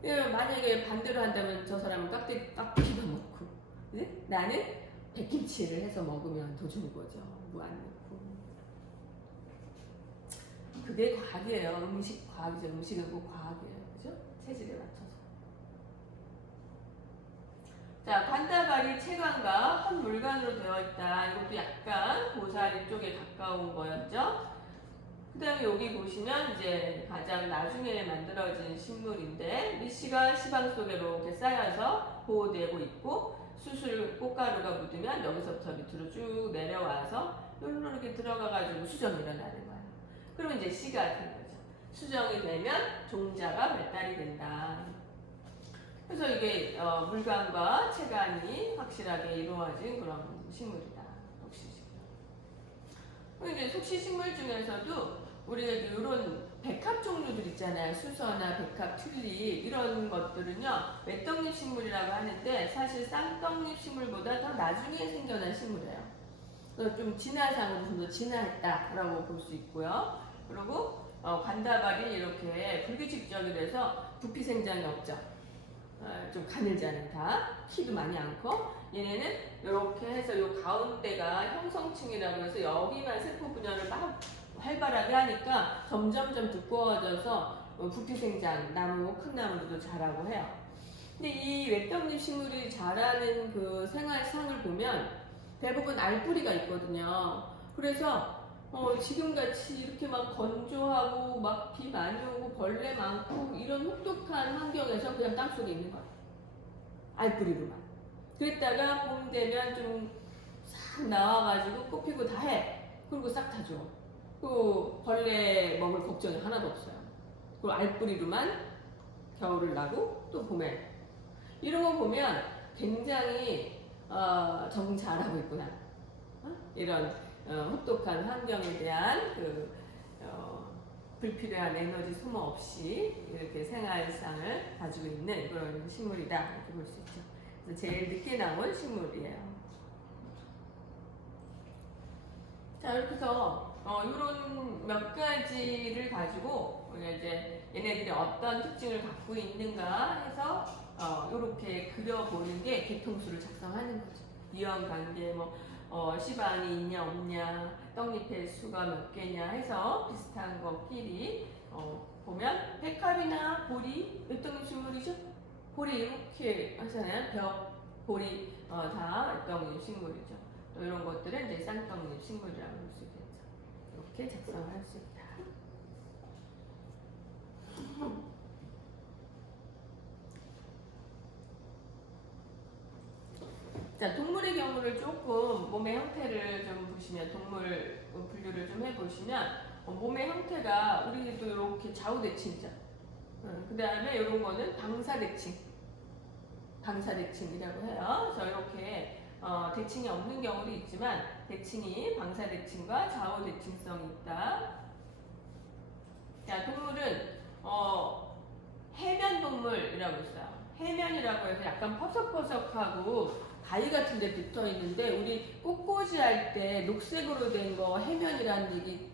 만약에 반대로 한다면 저 사람은 깍두기만 먹고, 네? 나는 백김치를 해서 먹으면 더 좋은 거죠. 무 안 넣고. 그게 과학이에요. 음식 과학이죠. 음식은 꼭 과학이에요. 그죠? 체질에 맞춰서. 자, 관다발이 체관과 한 물관으로 되어 있다. 이것도 약간 고사리 쪽에 가까운 거였죠. 그 다음에 여기 보시면 이제 가장 나중에 만들어진 식물인데 미씨가 시방 속에 이렇게 쌓여서 보호되고 있고 수술 꽃가루가 묻으면 여기서부터 밑으로 쭉 내려와서 이렇게 들어가가지고 수정이 일어나는 거예요. 그러면 이제 씨가 된 거죠. 수정이 되면 종자가 발달이 된다. 그래서 이게 물관과 체관이 확실하게 이루어진 그런 식물이다. 속시식물. 이제 속시식물 중에서도 우리가 이런 백합 종류들 있잖아요. 수서나 백합, 튤립 이런 것들은요. 외떡잎 식물이라고 하는데 사실 쌍떡잎 식물보다 더 나중에 생겨난 식물이에요. 좀 진화상으로 좀 더 진화했다라고 볼 수 있고요. 그리고 관다발이 이렇게 불규칙적이라서 부피 생장이 없죠. 좀 가늘잖아요. 다 키도 많이 안 커. 얘네는 이렇게 해서 요 가운데가 형성층이라고 해서 여기만 세포 분열을 막 활발하게 하니까 점점점 두꺼워져서 부피 생장, 나무, 큰 나무도 자라고 해요. 근데 이 외떡잎 식물이 자라는 그 생활상을 보면 대부분 알뿌리가 있거든요. 그래서 지금같이 이렇게 막 건조하고 막 비 많이 오고 벌레 많고 이런 혹독한 환경에서 그냥 땅속에 있는 거예요. 알뿌리로만. 그랬다가 봄 되면 좀 싹 나와가지고 꽃 피고 다 해. 그리고 싹 다 줘. 그 벌레 먹을 걱정이 하나도 없어요. 그리고 알뿌리로만 겨울을 나고 또 봄에. 이런 거 보면 굉장히 정 잘하고 있구나. 이런 혹독한 환경에 대한 불필요한 에너지 소모 없이 이렇게 생활상을 가지고 있는 그런 식물이다 이렇게 볼 수 있죠. 그래서 제일 늦게 나온 식물이에요. 자, 이렇게 해서 이런 몇 가지를 가지고 우리가 이제 얘네들이 어떤 특징을 갖고 있는가 해서 이렇게 그려보는 게 개통수를 작성하는 거죠. 이원관계 시방이 있냐 없냐, 떡잎의 수가 몇 개냐 해서 비슷한 것끼리 보면 백합이나 보리, 외떡잎 식물이죠? 보리 이렇게 하잖아요. 벽, 보리 다 외떡잎 식물이죠. 또 이런 것들은 이제 쌍떡잎 식물이라고 볼 수 있겠죠. 이렇게 작성을 할 수 있다. 자, 동물의 경우를 조금 몸의 형태를 좀 보시면 동물 분류를 좀 해보시면 몸의 형태가 우리도 이렇게 좌우대칭이죠. 그 다음에 이런 거는 방사대칭이라고 해요. 그래서 이렇게 대칭이 없는 경우도 있지만 대칭이 방사대칭과 좌우대칭성이 있다. 자, 동물은 해면동물이라고 있어요. 해면이라고 해서 약간 퍼석퍼석하고 가위 같은 데 붙어 있는데 우리 꽃꽂이 할 때 녹색으로 된 거 해면이라는 얘기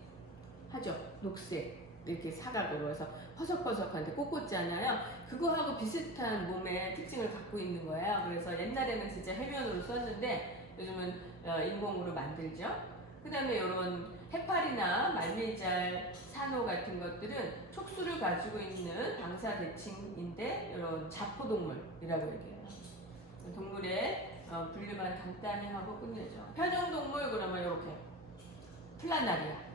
하죠. 녹색 이렇게 사각으로 해서 퍼석퍼석한데 꽃꽂잖아요. 그거하고 비슷한 몸의 특징을 갖고 있는 거예요. 그래서 옛날에는 진짜 해면으로 썼는데 요즘은 인공으로 만들죠. 그 다음에 이런 해파리나 말미잘, 산호 같은 것들은 촉수를 가지고 있는 방사대칭인데 이런 자포동물이라고 얘기해요. 동물의 분류만 간단히 하고 끝내죠. 편형동물 그러면 이렇게 플라나리아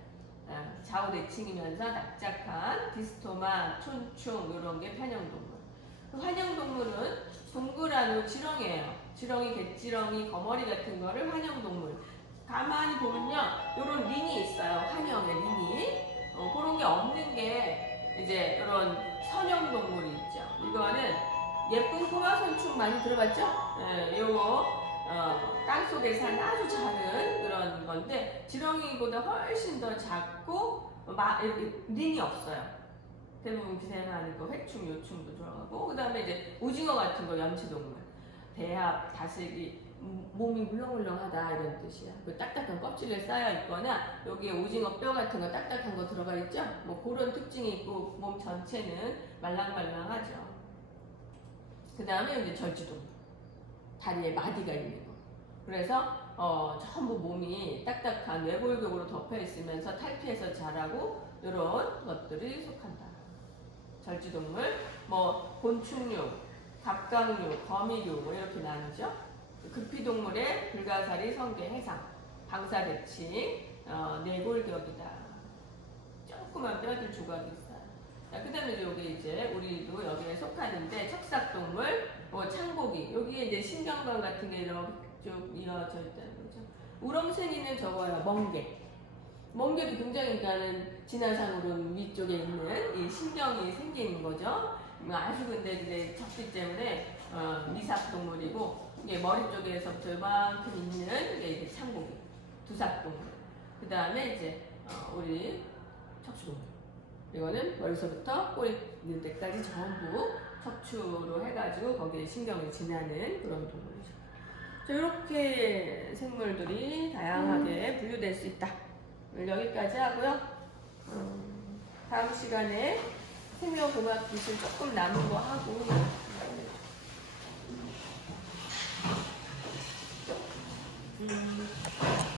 좌우대칭이면서 납작한 디스토마, 촌충 이런 게 편형동물. 환형동물은 동그란 지렁이에요. 지렁이, 갯지렁이, 거머리 같은 거를 환형동물. 가만히 보면요, 이런 린이 있어요. 환형의 린이. 그런 게 없는 게 이제 이런 선형동물이 있죠. 이거는 예쁜 포화선충 많이 들어봤죠? 네, 요거 땅 속에 사는 아주 작은 그런 건데 지렁이보다 훨씬 더 작고 린이 없어요. 대부분 기생하는 거 회충, 요충도 들어가고 그 다음에 이제 오징어 같은 거 염치동물, 대합, 다슬기 몸이 물렁물렁하다 이런 뜻이야. 그 딱딱한 껍질에 쌓여 있거나 여기에 오징어 뼈 같은 거 딱딱한 거 들어가 있죠? 뭐 그런 특징이 있고 몸 전체는 말랑말랑하죠. 그 다음에 이제 절지동. 다리에 마디가 있는 거. 그래서 전부 몸이 딱딱한 외골격으로 덮여 있으면서 탈피해서 자라고 이런 것들이 속한다. 절지동물, 뭐 곤충류, 갑각류, 거미류 뭐 이렇게 나누죠. 급히동물의 불가사리, 성게, 해상, 방사대칭, 내골격이다. 조그만 뼈들 조각이 있어요. 그 다음에 이제 우리도 여기에 속하는데 척삭동물, 창고기, 여기에 이제 신경관 같은 게 이렇게 쭉 이어져 있다는 거죠. 우렁생이는 저거야, 멍게. 멍게도 굉장히 그러니까는 지나상으로는 위쪽에 있는 이 신경이 생기는 거죠. 아주 근데 이제 적기 때문에 미삭동물이고 이게 머리 쪽에서부터 이만큼 있는 게 이제 창고기, 두삭동물. 그 다음에 이제 우리 척추동물. 이거는 머리서부터 꼬리 있는 데까지 전부 척추로 해가지고 거기에 신경이 지나는 그런 동물이죠. 자, 이렇게 생물들이 다양하게 분류될 수 있다. 오늘 여기까지 하고요. 다음 시간에 생명공학 기술 조금 남은 거 하고